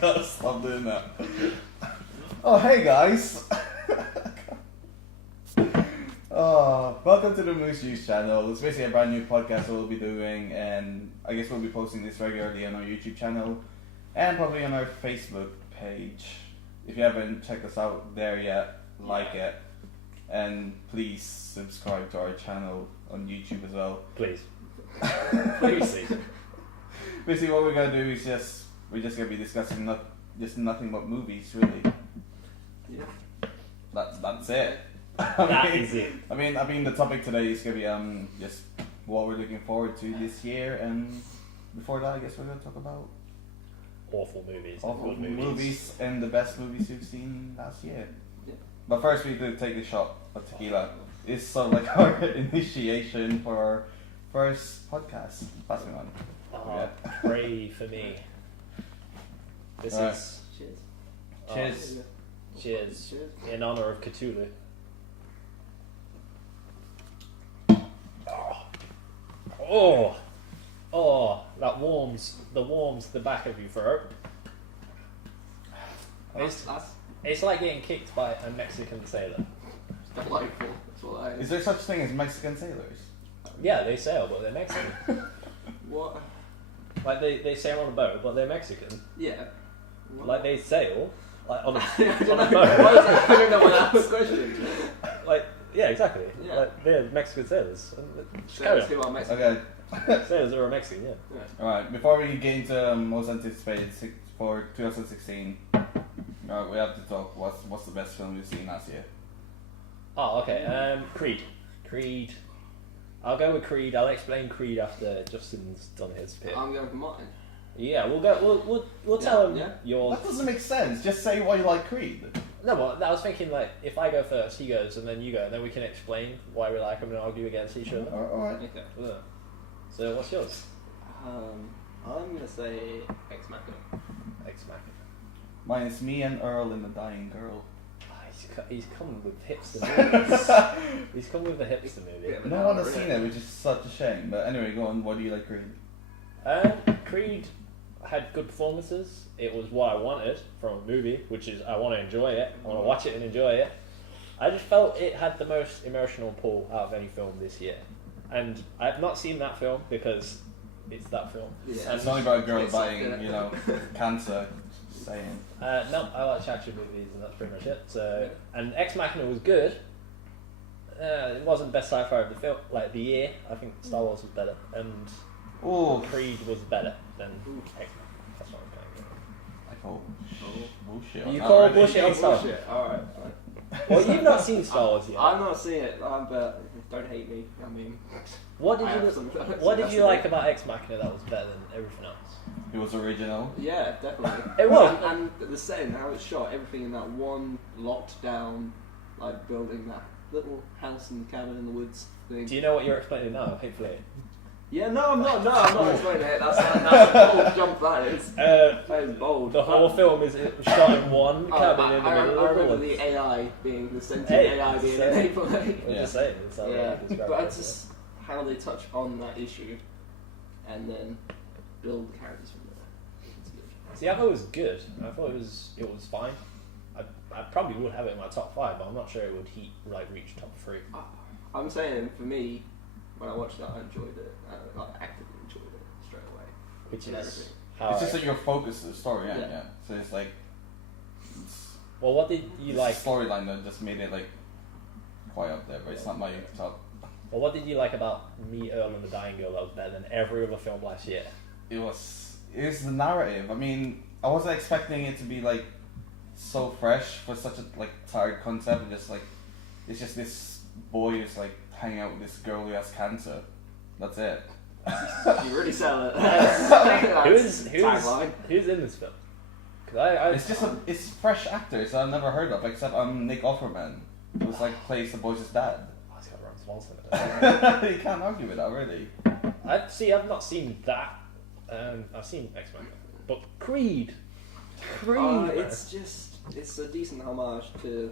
gotta stop doing that. Oh, hey guys! Welcome to the Moose Juice channel. It's basically a brand new podcast that we'll be doing, and I guess we'll be posting this regularly on our YouTube channel and probably on our Facebook page. If you haven't checked us out there yet, like it, and please subscribe to our channel on YouTube as well. Please. Please. Basically, what we're gonna do is we're just gonna be discussing nothing but movies, really. Yeah. That's it. That is it. I mean, the topic today is gonna be just what we're looking forward to this year, and before that, I guess we're gonna talk about Awful movies. awful Good movies and the best movies we've seen last year. Yeah. But first, we need to take a shot of tequila. It's sort of like our initiation for our first podcast. Pass me on. Pray for me. This Alright. is Cheers. Cheers. cheers in honor of Cthulhu. Oh, that warms the back of your throat. It's like getting kicked by a Mexican sailor. Delightful. That's what that Is is. there such thing as Mexican sailors? Yeah, they sail, but they're Mexican. What? Like they sail on a boat, but they're Mexican. Yeah. What? Like they sail, like on a, I don't on a know. boat. I don't know what that was question. Like, yeah, exactly. Yeah. Like they're Mexican sailors. Sailors who are Mexican. Okay. Sailors are Mexican, yeah. Yeah. Alright, before we get into most anticipated for 2016, we have to talk what's the best film we've seen last year. Oh, okay. Creed. I'll go with Creed. I'll explain Creed after Justin's done his pick. I'm going for mine. Yeah, we'll go. We'll tell him yeah. yours. That doesn't make sense. Just say why you like Creed. No, but I was thinking like if I go first, he goes, and then you go, and then we can explain why we like them and argue against each other. Alright. Okay. Yeah. So what's yours? I'm gonna say Ex Machina. Ex Machina. Mine is Me and Earl and the Dying Girl. He's come with hipster movies. He's come with the hipster movie. Yeah, but No one has seen it, which is such a shame. But anyway, go on. What do you like, Creed? Creed had good performances. It was what I wanted from a movie, which is I want to enjoy it. I want to watch it and enjoy it. I just felt it had the most emotional pull out of any film this year. And I've not seen that film because it's that film. Yeah. It's only about a girl It's dying, like, you know, cancer. Just saying. No, I watch action movies and that's pretty much it. So, and Ex Machina was good. It wasn't best sci-fi of the film, like the year. I think Star Wars was better, and Oh, Creed was better than Ex Machina. That's what I'm going bullshit. You on call that already. bullshit on Star Wars? Bullshit. Alright. with. Well, you've not seen Star Wars yet. I've not seen it, but don't hate me. I mean, What I have did some- you like about Ex Machina that was better than everything else? It was original. Yeah, definitely. It was. And the setting, how it's shot, everything in that one locked down, like building, that little house and cabin in the woods thing. Do you know what you're explaining now? Hopefully. Yeah, no, I'm not. No, I'm not explaining it. That's a bold jump. That is. That is bold. The whole film is shot in one cabin in the I middle of the remember woods. the AI being the sentient Hey, AI being so- enabled. I'm Yeah. just saying. It's how Yeah, they describe but it. it's just how they touch on that issue, and then build the characters from there. It's good. See, I thought it was good. I thought it was fine. I probably would have it in my top 5, but I'm not sure it would reach top 3. I'm saying for me, when I watched that, I enjoyed it. I actively enjoyed it straight away. Which And is everything. how. It's just that your focus is the story, yeah. Yeah. So it's like it's Well, what did you like? a storyline that just made it like quite up there, but it's not my top. Well, what did you like about Me, Earl, and the Dying Girl that was better than every other film last year? It was the narrative. I mean, I wasn't expecting it to be like so fresh for such a like tired concept, and just like it's just this boy who's like hanging out with this girl who has cancer. That's it. You really sell it. Who's Tagline. in this film? Because It's just it's fresh actors that I've never heard of, except Nick Offerman, who's like plays the boy's dad. Oh, it's got Ron Swanson in it. You can't argue with that, really. I've not seen that. I've seen X Men, but Creed. It's a decent homage to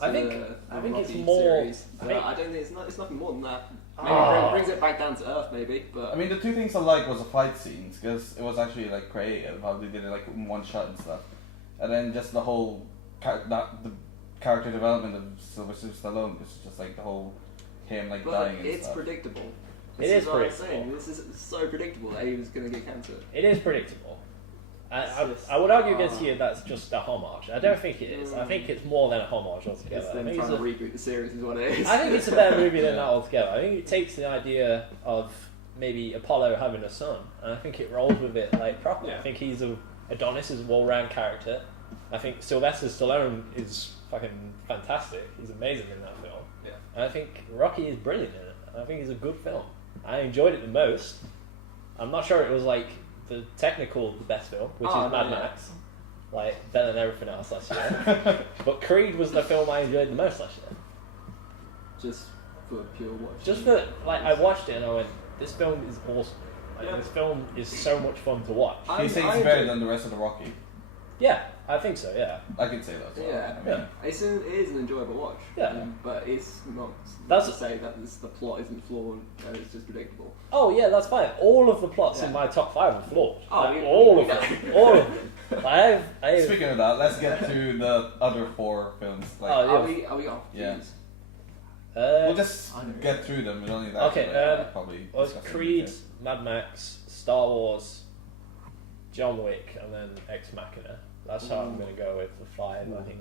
I think it's Rocky more. Series. I think, I don't think it's nothing more than that. Maybe Ah. brings it back down to earth, maybe. But I mean, the two things I like was the fight scenes because it was actually like creative how they did it like in one shot and stuff, and then just the whole the character development of Sylvester Stallone was just like the whole him like dying and it's stuff. predictable. It is what I'm predictable. saying. This is so predictable that he was going to get cancer. it is predictable. It's just- I would argue against you that's just a homage. I don't think it is. I think it's more than a homage It's altogether. I them think trying it's to reboot the series, is what it is. I think it's a better movie than Yeah. that altogether. I think it takes the idea of maybe Apollo having a son, and I think it rolls with it like properly. Yeah. I think Adonis is a well-rounded character. I think Sylvester Stallone is fucking fantastic. He's amazing in that film. Yeah. And I think Rocky is brilliant in it. And I think it's a good film. I enjoyed it the most. I'm not sure it was like the best film, which Oh, is no, Mad yeah. Max. Like better than everything else last year. But Creed was the film I enjoyed the most last year. Just for pure watch. Just for like, I watched it and I went, "This film is awesome. Like, Yeah. This film is so much fun to watch." You say it's better than the rest of the Rocky. Yeah, I think so. Yeah, I could say that. As well. Yeah. I mean, It is an enjoyable watch. Yeah. But it's not That's- to say that the plot isn't flawed and it's just predictable. Oh yeah, that's fine. All of the plots in Yeah. my top 5 are flawed. Oh, Like, we all of know. them. All of them. I've Speaking of that, let's get to the other 4 films. Like, Oh, yeah. Are we off? Yeah. Jeez. we'll just I don't get through them. We don't need that. Okay, probably. was discuss them Creed, later. Mad Max, Star Wars, John Wick, and then Ex Machina. That's how I'm going to go with the 5, I think.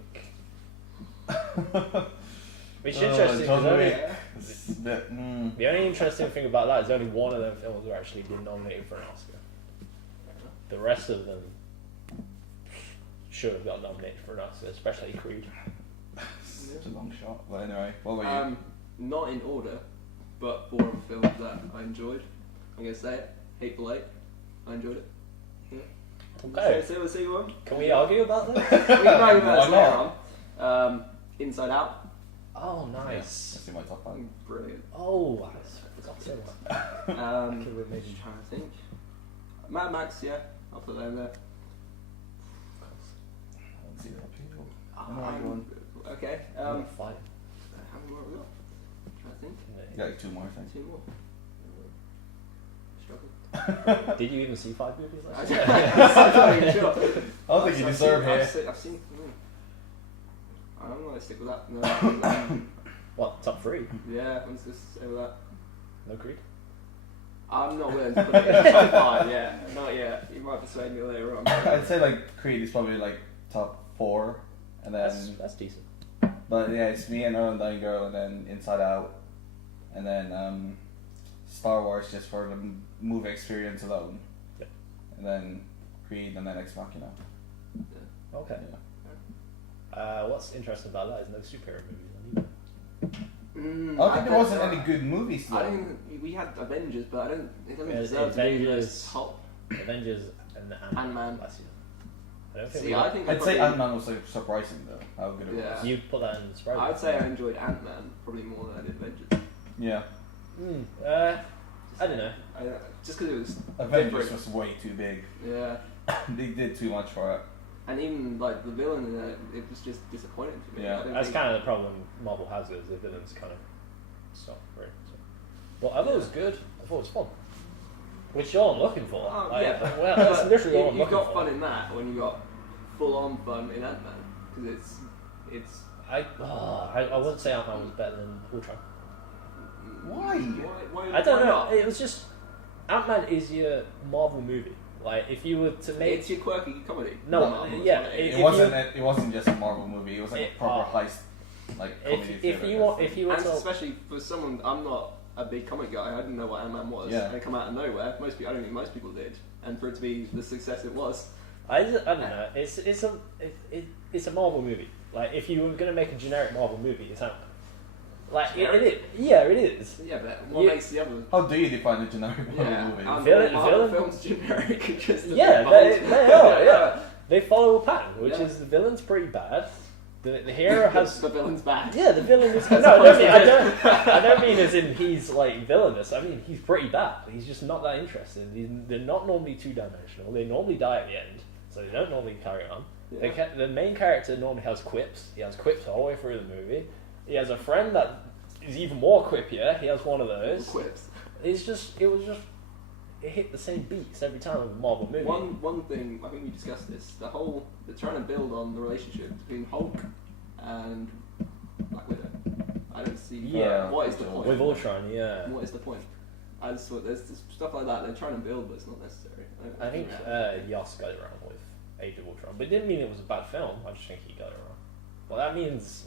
Which is interesting. John 'cause only- Wick. It's a bit, The only interesting thing about that is only one of them films were actually been nominated for an Oscar. The rest of them should have got nominated for an Oscar, especially Creed. Such a long shot. But anyway, what were you? Not in order, but 4 films that I enjoyed. I'm going to say it. Hateful Eight. I enjoyed it. Okay. See one? Can we argue about that? We can argue about Why this not? later on. Inside Out. Oh, Yeah, nice. let's do my top 5. Brilliant. Oh, I forgot to say that. Um, Okay, wait, maybe just trying to think. Mad Max, yeah. I'll put that in there. I don't see that people. Okay. Fine. How many more have we got? Trying to think. You got like 2 more, I think. 2 more. Struggle. Did you even see 5 movies I last don't year? I'm not even sure. I don't think you deserve here. I've seen. I'm going to stick with that. No, What, top 3? yeah, let's just say with that. No Creed? I'm not willing to put it in the top 5 yet. Not yet. You might persuade me later on. I'd say like Creed is probably like top 4, and then That's decent. but yeah, it's me and Earl Dying Girl, and then Inside Out, and then Star Wars just for the movie experience alone, Yep. and then Creed, and then Ex Machina. Okay. Yeah. What's interesting about that is no superhero movies on either. I think there wasn't any good movies though. I don't. We had Avengers, but I don't. It doesn't Yeah, deserve to be in Avengers. those top. Avengers and Ant-Man. last year. I don't think See, we I got, think I'd say probably- Ant-Man was like surprising though, how good it Yeah. was. you put that in the spread. I'd say I enjoyed Ant-Man probably more than I did Avengers. Yeah, I don't know. Just because it was Avengers different. was way too big. Yeah, They did too much for it. and even like the villain in it was just disappointing to me. Yeah. I don't That's think- kind of the problem Marvel has is the villains kind of stop. Right? So. But I thought it was good. I thought it was fun. Which you're all looking for. Oh, Like, yeah. well, that's But literally all I'm you looking got for. fun in that when you got full-on fun in Ant-Man because it's. I wouldn't say Ant-Man was better than Ultron. Why? I don't why know. not? It was just Ant-Man is your Marvel movie. Like if you were to make It's your quirky comedy. No, yeah, It if wasn't. you- It wasn't just a Marvel movie. It was like It- a proper heist, like comedy. if theater you kind want of if you were And to especially for someone, I'm not a big comic guy. I didn't know what Ant-Man was. Yeah. And it come out of nowhere. I don't think most people did. And for it to be the success it was, I don't know. It's a Marvel movie. Like if you were gonna make a generic Marvel movie, it's Ant-Man. Like it is. Yeah, it is. yeah. But what You- makes the other? How do you define a generic Marvel Yeah, movie? and Villain- Marvel villain- films generic. Just a Yeah, bit they bold. are. Yeah, they follow a pattern, which Yeah. is the villain's pretty bad. The hero has. the villain's bad. Yeah, the villain is. As No, I opposed don't mean. to I don't mean as in he's like villainous. I mean he's pretty bad. He's just not that interesting. They're not normally 2-dimensional. They normally die at the end, so they don't normally carry on. Yeah. The main character normally has quips. He has quips all the way through the movie. He has a friend that is even more quippier. He has one of those. Quips. It hit the same beats every time with a Marvel movie. One thing, I think we discussed this, they're trying to build on the relationship between Hulk and Black Widow. I don't see, what is the point? With Ultron, yeah. What is the point? I just thought there's stuff like that they're trying to build, but it's not necessary. I think Yoss got it wrong with Age of Ultron, but it didn't mean it was a bad film. I just think he got it wrong. Well, that means...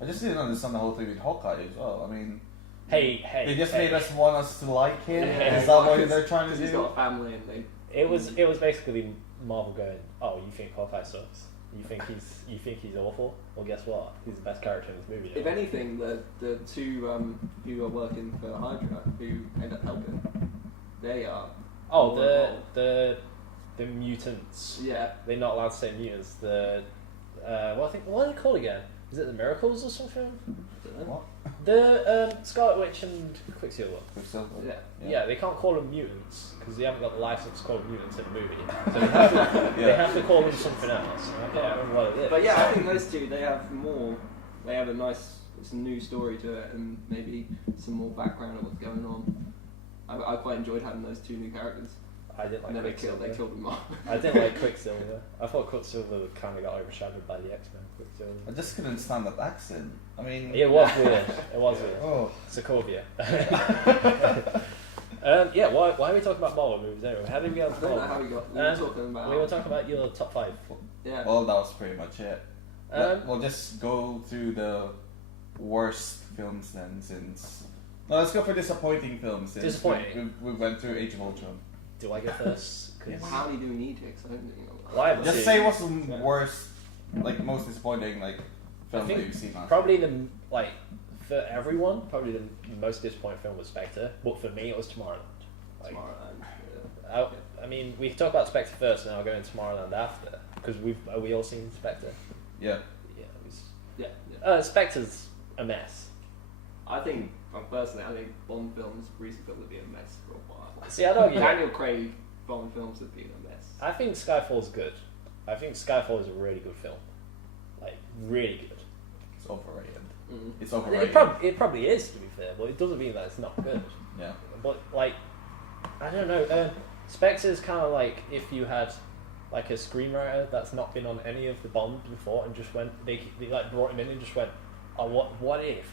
I just didn't understand the whole thing with Hawkeye as well. I mean, hey, they just made us want us to like him. Yeah. Is that what they're trying to do? He's got a family and they... It was basically Marvel going, oh, you think Hawkeye sucks? You think he's awful? Well, guess what? He's the best character in this movie. If anything, the two who are working for Hydra, who end up helping, they are... Oh, the mutants. Yeah. They're not allowed to say mutants. What are they called again? Is it the Miracles or something? What? The Scarlet Witch and Quicksilver. Quicksilver. Yeah, they can't call them mutants because they haven't got the license to call them mutants in the movie. So they have to, they have to call them something else. I can't remember what it is. But yeah, I think those two, they have a nice, some new story to it, and maybe some more background on what's going on. I quite enjoyed having those two new characters. I didn't like And then Quicksilver. they killed them all. I didn't like Quicksilver. I thought Quicksilver kind of got overshadowed by the X-Men. Quicksilver. I just couldn't stand that accent. I mean, It was weird. It was weird. oh, Sokovia. Why are we talking about Marvel movies anyway? How did we get I on don't know how we got. We were talking about. We were talking about your top 5. Yeah. well, that was pretty much it. We'll just go through the worst films then, since. No, let's go for disappointing films. Since Disappointing. We went through Age of Ultron. Do I go first? 'Cause How many do we need here? 'Cause I don't think. Well, I haven't Just seen- say what's the worst, like most disappointing, like I film that think you've seen last. probably for everyone, probably the most disappointing film was Spectre, but for me it was Tomorrowland. Like, Tomorrow. I mean, we can talk about Spectre first, and I'll go into Tomorrowland after, because we all seen Spectre? Yeah. Yeah. It was, Yeah. Spectre's a mess. I think, personally, I think Bond films recently got to be a mess for a while. See, I'd argue. Daniel Craig Bond films have been a mess. I think Skyfall's good. I think Skyfall is a really good film. Like, really good. It's overrated. Mm. It's overrated. It probably is, to be fair, but it doesn't mean that it's not good. Yeah. But, like, I don't know. Spectre's kind of like if you had like a screenwriter that's not been on any of the Bond before and just went, they like brought him in and just went, oh, what if,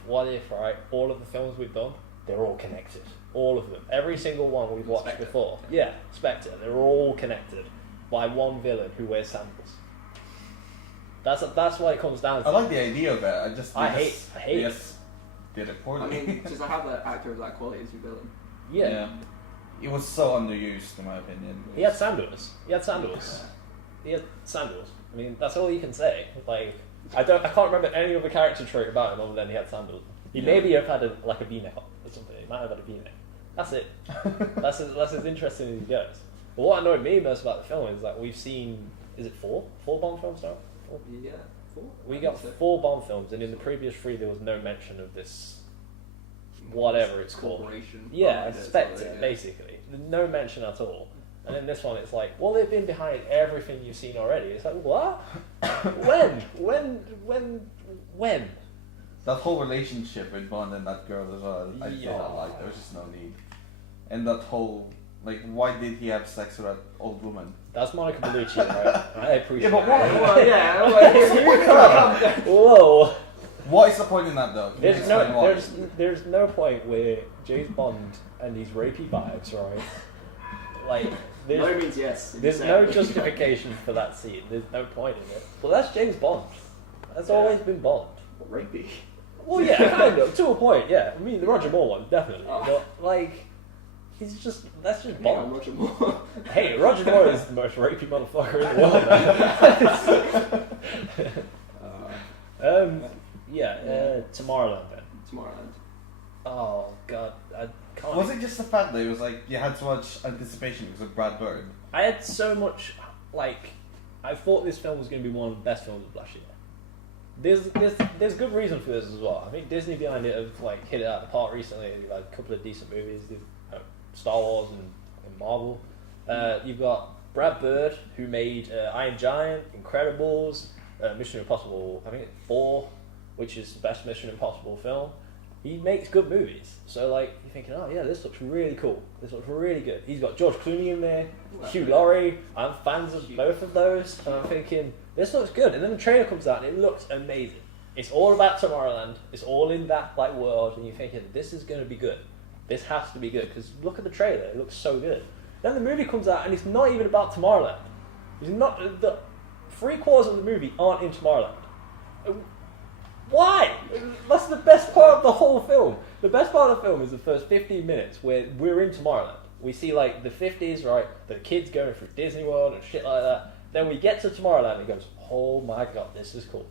right? All of the films we've done, they're all connected. All of them. Every single one we've watched Spectre. before. Yeah, Spectre. They're all connected by one villain who wears sandals. That's what it comes down to. I like the idea of it. I hate they it. just did it poorly. I mean, just to have that actor of that quality as your villain. Yeah. It was so underused, in my opinion. He had sandals. He had sandals. I mean, that's all you can say. Like, I can't remember any other character trait about him other than he had sandals. He maybe have had a V-neck or something. He might have had a V-neck. That's it. that's as interesting as he goes. But what annoyed me most about the film is that we've seen, is it 4 Bond films now? 4? Yeah. 4? We got 4 Bond films, and in the previous 3 there was no mention of this, whatever it's called. Corporation. Yeah, Bond, Spectre, basically. No mention at all. And then this one, it's like, well, they've been behind everything you've seen already. It's like, what? When? That whole relationship with Bond and that girl as well, I did not like. There was just no need. And that whole, like, why did he have sex with that old woman? That's Monica Bellucci, right? I appreciate Yeah, but it. Well, yeah. Whoa. What is the point in that, though? Can you explain why? There's no point where James Bond and these rapey vibes, right? Like, No means yes. there's no justification for that scene. There's no point in it. Well, that's James Bond. That's always been Bond. Rapey. Well, yeah, kind of, to a point, yeah. I mean, the Roger Moore one, definitely. Oh. But, like, that's just Yeah, Bond. Roger Moore. Hey, Roger Moore is the most rapey motherfucker in the world, man. Tomorrowland then. Tomorrowland. Oh, God, I can't. Was it just the fact that it was like you had so much anticipation because of Brad Bird? I had so much, like, I thought this film was going to be one of the best films of last year. There's good reason for this as well. I think Disney behind it have like hit it out of the park recently. They've had a couple of decent movies, Star Wars and Marvel. You've got Brad Bird, who made Iron Giant, Incredibles, Mission Impossible, I think it's 4, which is the best Mission Impossible film. He makes good movies. So like you're thinking, oh yeah, this looks really cool. This looks really good. He's got George Clooney in there, Hugh Laurie. I'm fans of both of those, and I'm thinking this looks good. And then the trailer comes out and it looks amazing. It's all about Tomorrowland. It's all in that like world, and you're thinking this is going to be good. This has to be good because look at the trailer. It looks so good. Then the movie comes out and it's not even about Tomorrowland. It's not the 3/4 of the movie aren't in Tomorrowland. Why? That's the best part of the whole film. The best part of the film is the first 15 minutes where we're in Tomorrowland. We see like the 50s, right? The kids going through Disney World and shit like that. Then we get to Tomorrowland and it goes, oh my god, this is cool.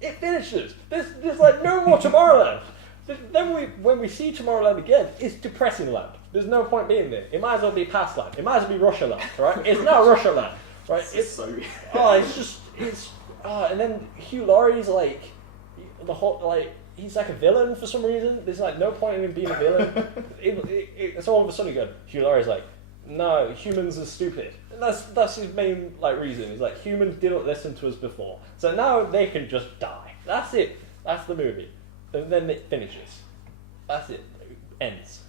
It finishes. There's like no more Tomorrowland. Then when we see Tomorrowland again, it's depressing land. There's no point being there. It might as well be past land. It might as well be Russia land, right? It's not Russia land, right? It's so. And then Hugh Laurie's like the whole like he's like a villain for some reason. There's like no point in him being a villain. It's all of a sudden good. Hugh Laurie's like, no, humans are stupid. And that's his main like reason. He's like humans didn't listen to us before, so now they can just die. That's it. That's the movie. And then it finishes. That's it. It ends.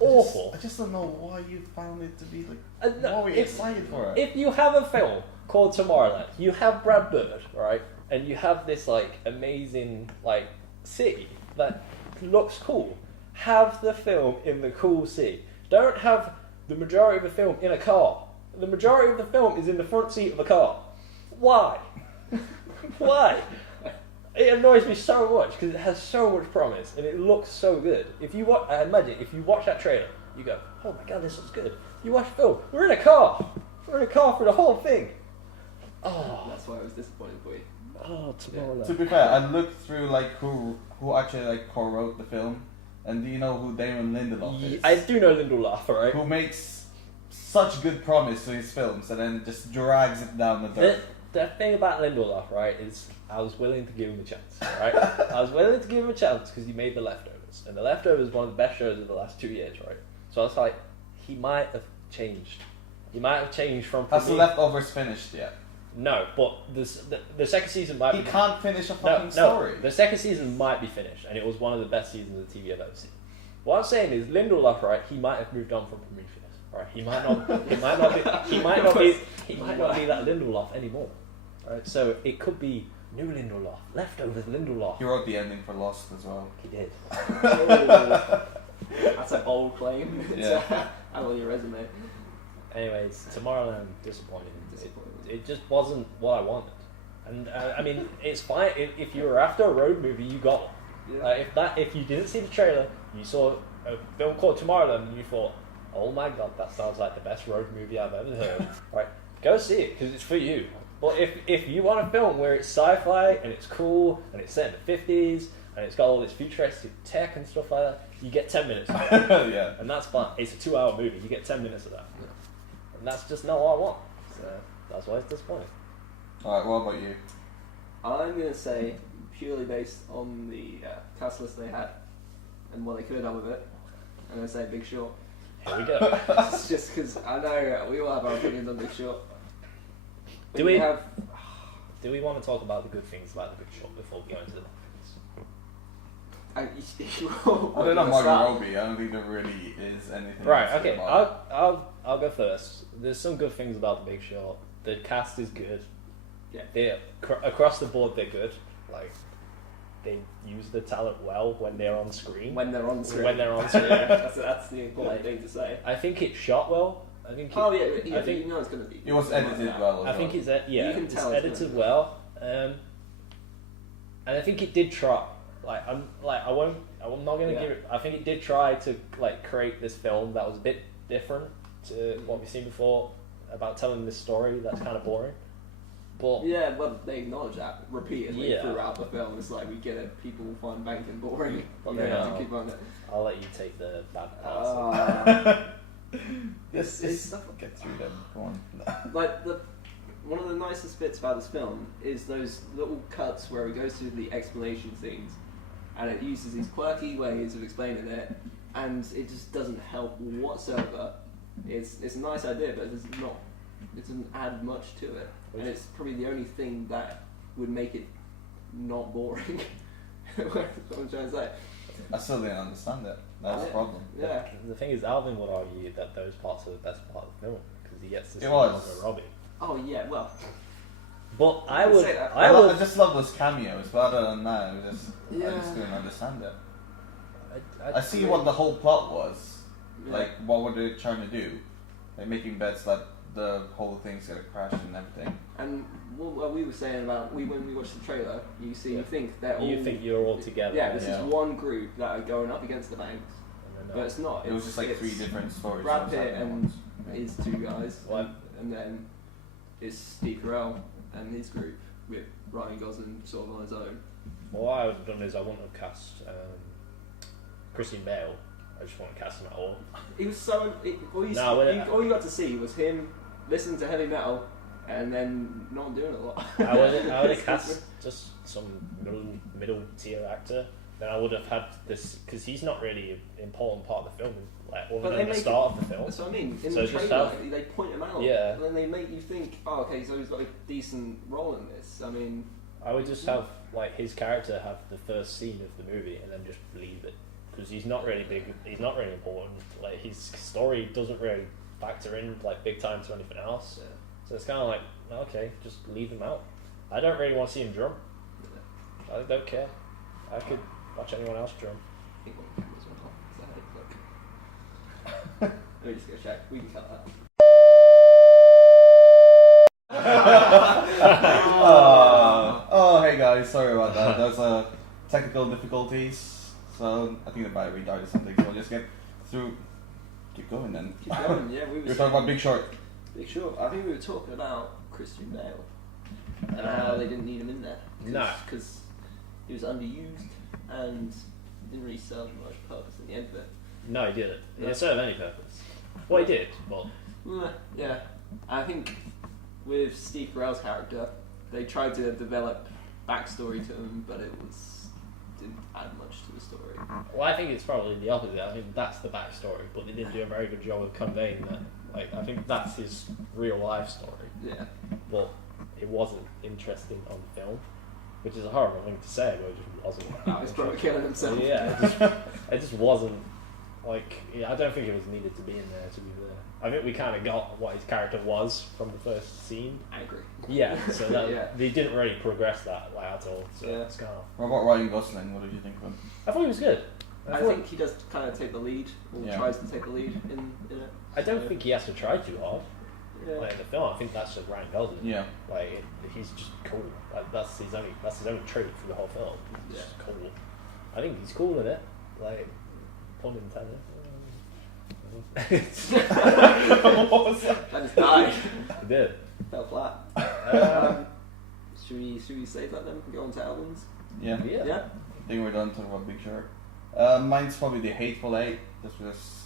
Awful. I just don't know why you found it to be like. Why were you excited for it? If you have a film called Tomorrowland, you have Brad Bird, right, and you have this like amazing like city that looks cool. Have the film in the cool city. Don't have the majority of the film in a car. The majority of the film is in the front seat of a car. Why? Why? It annoys me so much because it has so much promise and it looks so good. If you watch, I imagine if you watch that trailer, you go, "Oh my god, this looks good." You watch the film. We're in a car. We're in a car for the whole thing. Oh, That's why I was disappointed for you. oh, Tomorrowland. To be fair, I looked through like who actually like co-wrote the film, and do you know who Damon Lindelof is? I do know Lindelof, right? Who makes such good promise to his films and then just drags it down the dirt. The thing about Lindelof, right, is I was willing to give him a chance, right? I was willing to give him a chance because he made The Leftovers. And The Leftovers is one of the best shows of the last 2 years, right? So I was like, he might have changed. He might have changed from... Has The Leftovers finished yet? No, but the second season might be... He can't finish a fucking story. No, the second season might be finished, and it was one of the best seasons of TV I've ever seen. What I'm saying is, Lindelof, right, he might have moved on from Prometheus, right? He might not be that Lindelof anymore. Right, so it could be new Lindelof, Leftovers Lindelof. He wrote the ending for Lost as well. He did. That's a bold claim. Yeah. Add on your resume. Anyways, Tomorrowland disappointing. It just wasn't what I wanted. And I mean, it's fine if you were after a road movie, you got one. Yeah. If you didn't see the trailer, you saw a film called Tomorrowland, and you thought, oh my god, that sounds like the best road movie I've ever heard. Right, go see it because it's for you. But if you want a film where it's sci-fi and it's cool and it's set in the 50s and it's got all this futuristic tech and stuff like that, you get 10 minutes of that. Yeah. And that's fun. It's a 2-hour movie. You get 10 minutes of that. And that's just not what I want. So that's why it's disappointing. Alright, what about you? I'm going to say, purely based on the cast list they had and what they could have done with it, I'm going to say Big Short. Here we go. It's just because I know we all have our opinions on Big Short. Do we want to talk about the good things about the Big Short before we go into the I don't know Margot Robbie. I don't think there really is anything. Right, else okay. about I'll go first. There's some good things about the Big Short. The cast is good. Yeah. They across the board they're good. Like they use the talent well when they're on screen. When they're on screen. That's the important thing to say. I think it's shot well. I think. I think you know it's going to be. It was edited well. I think it's You can it's tell edited well, and I think it did try. I'm not gonna give it. I think it did try to like create this film that was a bit different to what we've seen before about telling this story that's kind of boring. But yeah, but they acknowledge that repeatedly throughout the film. It's like we get it. People find banking boring, but they have to keep on it. I'll let you take the bad parts. It's get through them. Go on. Like one of the nicest bits about this film is those little cuts where it goes through the explanation scenes, and it uses these quirky ways of explaining it, and it just doesn't help whatsoever. It's a nice idea, but it's not It doesn't add much to it, and it's probably the only thing that would make it not boring. That's what I'm trying to say. I still didn't understand it. That's the problem. Yeah. The thing is, Alvin would argue that those parts are the best part of the film because he gets to see It was. Margot Robbie. Oh yeah, well. But I would say that. I just love those cameos, but other than that, I just couldn't understand it. I see what the whole plot was. Yeah. Like, what were they trying to do? Like, making bets that the whole thing's gonna crash and everything. And what we were saying about when we watched the trailer, you think they're all. You think you're all together. Yeah, this is one group that are going up against the banks, And then, but it's not. It was just like 3 different stories. Brad that was Pitt happening and at once. his 2 guys, What? and then it's Steve Carell and his group with Ryan Gosling sort of on his own. What I would have done is I wouldn't have cast Christian Bale. I just want to cast him at all. He was so. All you got to see was him listening to heavy metal and then not doing a lot. I would have cast just some middle tier actor. Then I would have had this because he's not really an important part of the film, like other than the start of the film. That's what I mean. In So the just trailer, they point him out. Yeah. And then they make you think, oh, okay, so he's got a decent role in this. I mean, I would just have like his character have the first scene of the movie and then just leave it because he's not really big. He's not really important. Like his story doesn't really factor in like big time to anything else. yeah. So it's kind of like okay, just leave him out. I don't really want to see him drum. I don't care. I could watch anyone else drum. I think one of the cameras went off. So, look. Let me just go check. We can cut that. Oh, hey guys, sorry about that. There's technical difficulties, so I think the battery died or something. So we'll just get through. Keep going then. Keep going. Yeah, we were You're talking about Big Short. Big Short. I think we were talking about Christian Bale and how they didn't need him in there. No. Because he was underused and didn't really serve much purpose in the end of it. No, he didn't. He No. didn't serve any purpose. Well, he did, but Yeah. I think with Steve Carell's character, they tried to develop backstory to him, but it didn't add much to the story. well, I think it's probably the opposite. I think that's the backstory, but they didn't do a very good job of conveying that. Like, I think that's his real life story, Yeah. but it wasn't interesting on film, which is a horrible thing to say, but it just wasn't. That was probably killing himself. Yeah, it just wasn't. Like, yeah, I don't think it was needed to be in there. To be fair, I think we kind of got what his character was from the first scene. Angry. Yeah, so that, Yeah. they didn't really progress that like, at all. So Yeah. it's kind of. What about Ryan Gosling? What did you think of him? I thought he was good. I thought- think he does kind of take the lead, or Yeah. tries to take the lead in it. I don't think he has to try too hard. Yeah. Like in the film, I think that's just Ryan Gosling. Yeah. Like he's just cool. Like that's his only trait for the whole film. He's just cool. I think he's cool in it. Like pun intended. What was that? I just died. He did. Fell flat. Should we save that then? Go on to albums? Yeah. Yeah. Yeah. I think we're done talking about Big Short. Mine's probably The Hateful Eight, just because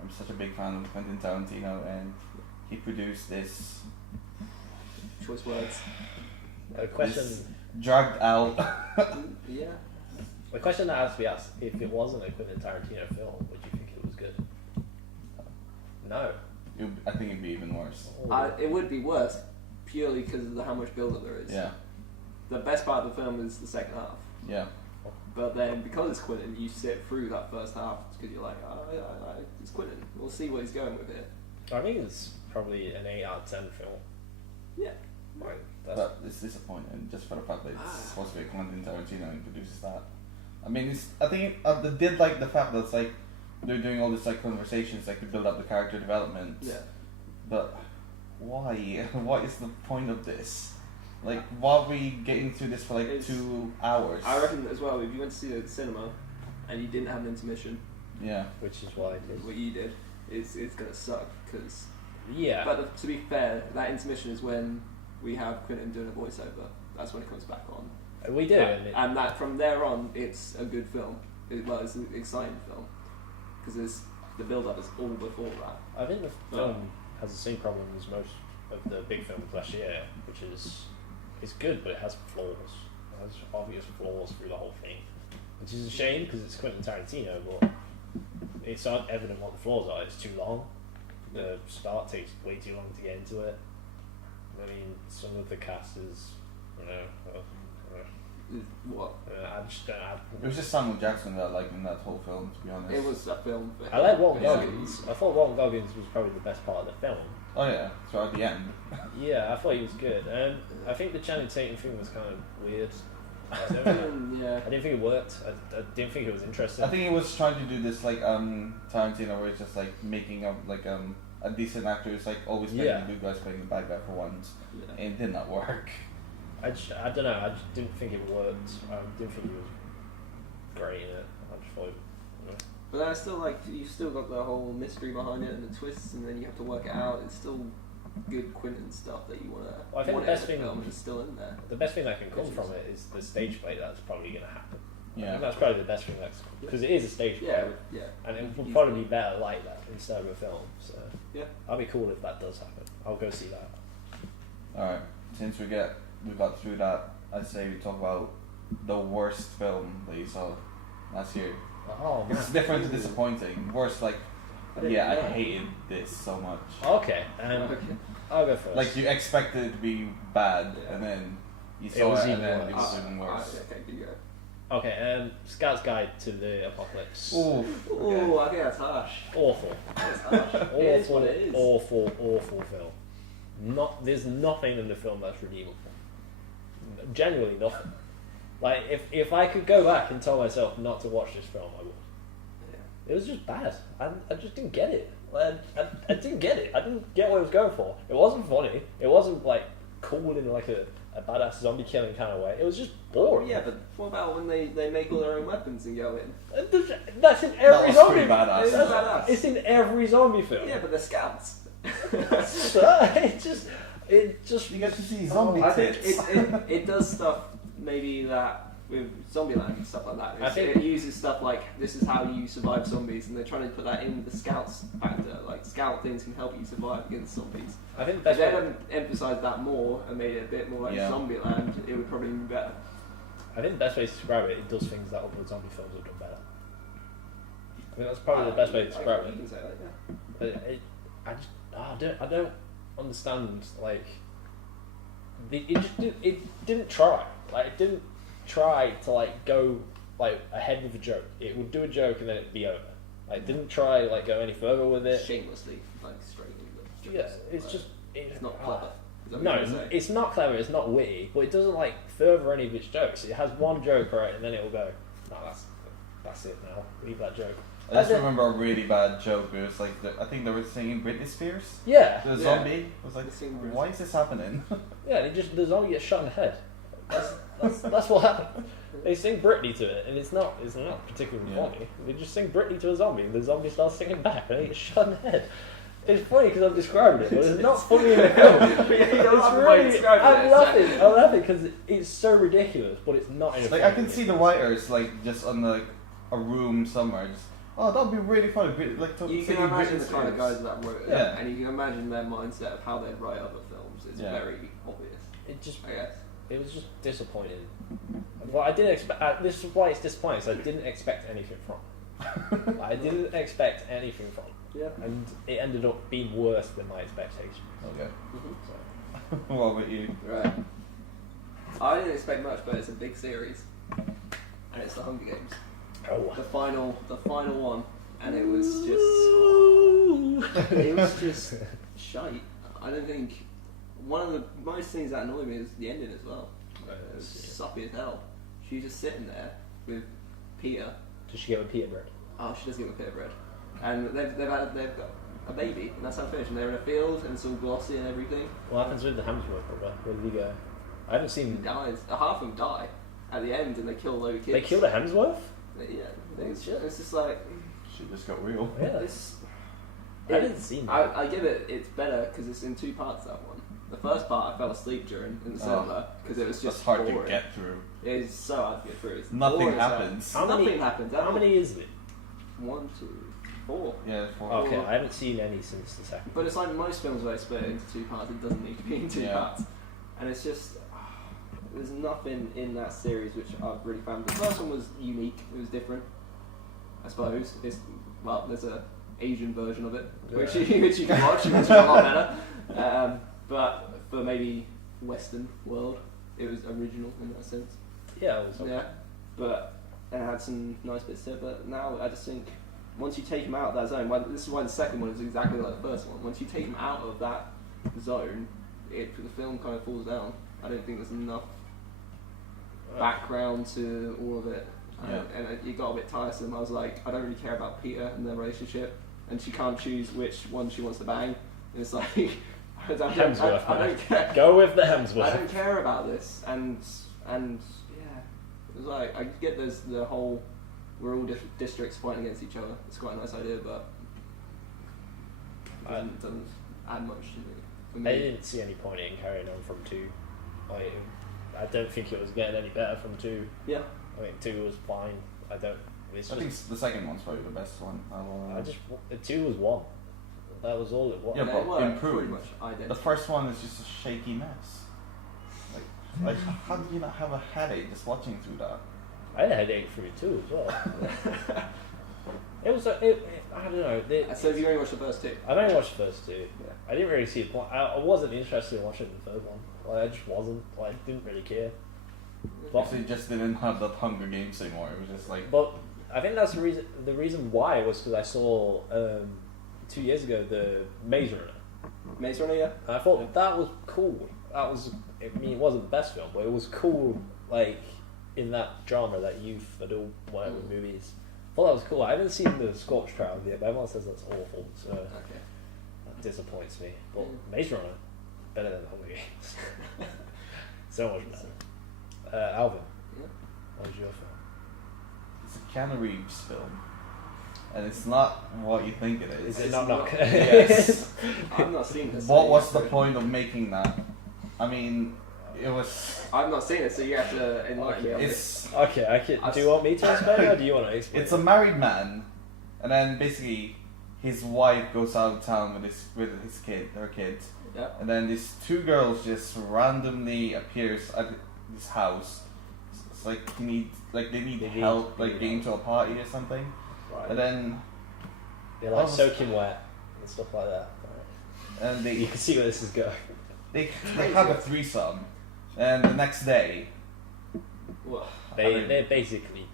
I'm such a big fan of Quentin Tarantino, and he produced this Choice words. A question. this dragged out. Yeah. The question that has to be asked: if it wasn't a Quentin Tarantino film, would you think it was good? No. I think it'd be even worse. It would be worse purely because of how much build-up there is. Yeah. The best part of the film is the second half. Yeah. But then, because it's Quentin, you sit through that first half because you're like, it's Quentin. We'll see what he's going with here. I think it's probably an 8 out of 10 film. Yeah. Like, that's, But it's disappointing just for the fact that it's supposed to be Quentin Tarantino and produces that. I mean, I think they did like the fact that it's like they're doing all this like conversations like to build up the character development. Yeah. But why? What is the point of this? Like, why are we getting through this for like It's- 2 hours? I reckon as well, if you went to see it at the cinema and you didn't have an intermission, Yeah. which is why it is. what you did, it's going to suck. Cause, Yeah. But to be fair, that intermission is when we have Quentin doing a voiceover. That's when it comes back on. We do. And that from there on, it's a good film. It's an exciting film because the build-up is all before that. I think the film has the same problem as most of the big films last year, which is it's good, but it has flaws. It has obvious flaws through the whole thing, which is a shame because it's Quentin Tarantino, but it's not evident what the flaws are. It's too long. The start takes way too long to get into it. I mean, some of the cast is, you know, What? I just don't have. It was just Samuel Jackson that I liked in that whole film, to be honest. It was a film. For I like Walton Yeah. Goggins. I thought Walton Goggins was probably the best part of the film. Oh yeah, so at the end. Yeah, I thought he was good. I think the Channing Tatum thing was kind of weird. I don't know. Yeah. I didn't think it worked. I didn't think it was interesting. I think he was trying to do this like Tarantino, where it's just like making up like a decent actor who's like always playing Yeah. the good guys playing the bad guy for once. Yeah. And it did not work. I don't know. I just didn't think it worked. I didn't think he was great in it. I just thought, you know. But I still like you've still got the whole mystery behind it and the twists, and then you have to work it out. It's still good Quentin stuff that you want to. Well, I think the best thing is still in there. The best thing that can come from it is the stage play that's probably going to happen. I Yeah. think that's probably the best thing because it is a stage play. Yeah. And it will probably be better like that instead of a film. So Yeah. I'll be cool if that does happen. I'll go see that. Alright, since we got through that, I'd say we talk about the worst film that you saw last year. Oh, It's different to disappointing. Worst, like, yeah, I hated this so much. Okay, Okay. I'll go first. Like, you expected it to be bad, Yeah. and then you It saw was it, and even then worse. it was even worse. Okay, you go. Okay, Scout's Guide to the Apocalypse. Ooh, Oh, I think that's harsh. Awful. That's harsh. It is what it is. Awful film. There's nothing in the film that's redeemable. Genuinely nothing. Like, if I could go back and tell myself not to watch this film, I would. Yeah. It was just bad. I just didn't get it. I didn't get it. I didn't get what it was going for. It wasn't funny. It wasn't, like, cool in, like, a badass zombie killing kind of way. It was just boring. Yeah, but what about when they make all their own weapons and go in? That's in every was zombie pretty badass. It is badass. It's in every zombie film. Yeah, but they're scouts. it just you get to see zombie I think tits. it does stuff maybe that with Zombieland and stuff like that. I think- It uses stuff like this is how you survive zombies, and they're trying to put that in the scouts factor. Like scout things can help you survive against zombies. I think If that's they what, hadn't emphasised that more and made it a bit more like Yeah. Zombieland, it would probably be better. I think the best way to describe it. It does things that other zombie films have done better. I think that's probably the best way to describe You it. can say that, yeah. But I don't understand. Like, it didn't try. Like, it didn't try to like go like ahead with a joke. It would do a joke and then it'd be over. Like, it didn't try like go any further with it. Shamelessly, like straightly. but Yeah, jokes. it's Like, just it's not clever. Is that what No, you're gonna say? it's not clever. It's not witty, but it doesn't like further any of its jokes. It has one joke right, and then it will go. No, that's it now. Leave that joke. I just That's it. remember a really bad joke. It was like, I think they were singing Britney Spears. Yeah, The Yeah. zombie was like, They sing Britney why is this happening? yeah. The zombie gets shot in the head. That's what happened. They sing Britney to it, and it's not particularly Yeah. funny. They just sing Britney to a zombie, and the zombie starts singing back, and he gets shot in the head. It's funny because I'm describing it, but it's not funny in the film. Yeah, you don't It's laugh at why you really, describe it, I'm exactly. laughing because it's so ridiculous, but it's not in a Like, film. I can see the writers like just on like a room somewhere. Just, oh, that'd be really funny. Like, You singing can imagine Britney the kind of Spears. guys that wrote it, Yeah. and you can imagine their mindset of how they'd write other films. It's Yeah. very obvious, It just I guess. It was just disappointing. Well, I didn't expect. This is why it's disappointing. So I didn't expect anything from. I didn't expect anything from, Yeah. and it ended up being worse than my expectations. Okay. So, What about you? Right. I didn't expect much, but it's a big series, and it's the Hunger Games. oh, The final one, and it was just shite. I don't think one of the most things that annoyed me is the ending as well. It was soppy as hell. She's just sitting there with Peter. Does she get a pita bread? Oh, she does give him a pita bread, and they've got a baby, and that's how it finished. And they're in a field, and it's all glossy and everything. What happens with the Hemsworth brother? Where did he go? I haven't He seen. dies. Half of them die at the end, and they kill a load of kids. They killed a Hemsworth. Yeah, it's just like She just got real. Yeah, this. I didn't see that. I give it. It's better because it's in two parts. That one. The first part I fell asleep during in the cinema because it was just It's hard boring. to get through. It's so hard to get through. It's Nothing boring as hell. happens. Nothing happens. How many is it? 1, 2, 4. Yeah, for Okay, I haven't seen any since the second. But it's like most films where they split it into two parts. It doesn't need to be in two Yeah. parts, and it's just there's nothing in that series which I've really found. The first one was unique. It was different, I suppose. There's a Asian version of it, which you can watch, which is a lot better. But for maybe Western world, it was original in that sense. Yeah, it was. Yeah, but it had some nice bits to it. But now I just think once you take him out of that zone, this is why the second one is exactly like the first one. Once you take him out of that zone, the film kind of falls down. I don't think there's enough background to all of it. Yeah. And it got a bit tiresome. I was like, I don't really care about Peter and their relationship, and she can't choose which one she wants to bang. And it's like, I don't care. Go with the Hemsworth. I don't care about this. And yeah, it was like, I get there's the whole, we're all different districts fighting against each other. It's quite a nice idea, but it doesn't add much to it. For me. I didn't see any point in carrying on from 2. Like, I don't think it was getting any better from 2. Yeah. I mean, 2 was fine. I think the second one's probably the best one. 2 was 1. That was all it was. Yeah, but improved. Pretty much identical. The first one is just a shaky mess. Like how did you not have a headache just watching through that? I had a headache through it too as well. It was. I don't know. So have you only watched the first 2? I've only watched the first 2. Yeah. I didn't really see a point. I wasn't interested in watching the third one. Like, I just wasn't. Like, I didn't really care. But it just didn't have that Hunger Games anymore. It was just like. But I think that's the reason. The reason why was because I saw 2 years ago the Maze Runner. Maze Runner, yeah. And I thought that was cool. That was. I mean, it wasn't the best film, but it was cool. Like, in that genre, that youth, adult, whatever movies. I thought that was cool. I haven't seen the Scorch Trial yet, but everyone says that's awful. So that disappoints me. But Maze Runner, better than Hunger Games. So much better. Alvin, what was your film? It's a Keanu Reeves film, and it's not what you think it is. Is it not? Yes. I've not seen this. What was the point of making that? I mean, it was. I've not seen it, so you have to enlighten me on it. It's Okay. Do you want me to explain, or do you want to explain? It's a married man, and then basically his wife goes out of town with her kid, Yeah. and then these 2 girls just randomly appears at this house. It's like they need help, like getting to a party or something, Right. and then They're like soaking wet and stuff like that. and You they can see where this is going. they have a threesome, and the next day Well, They basically.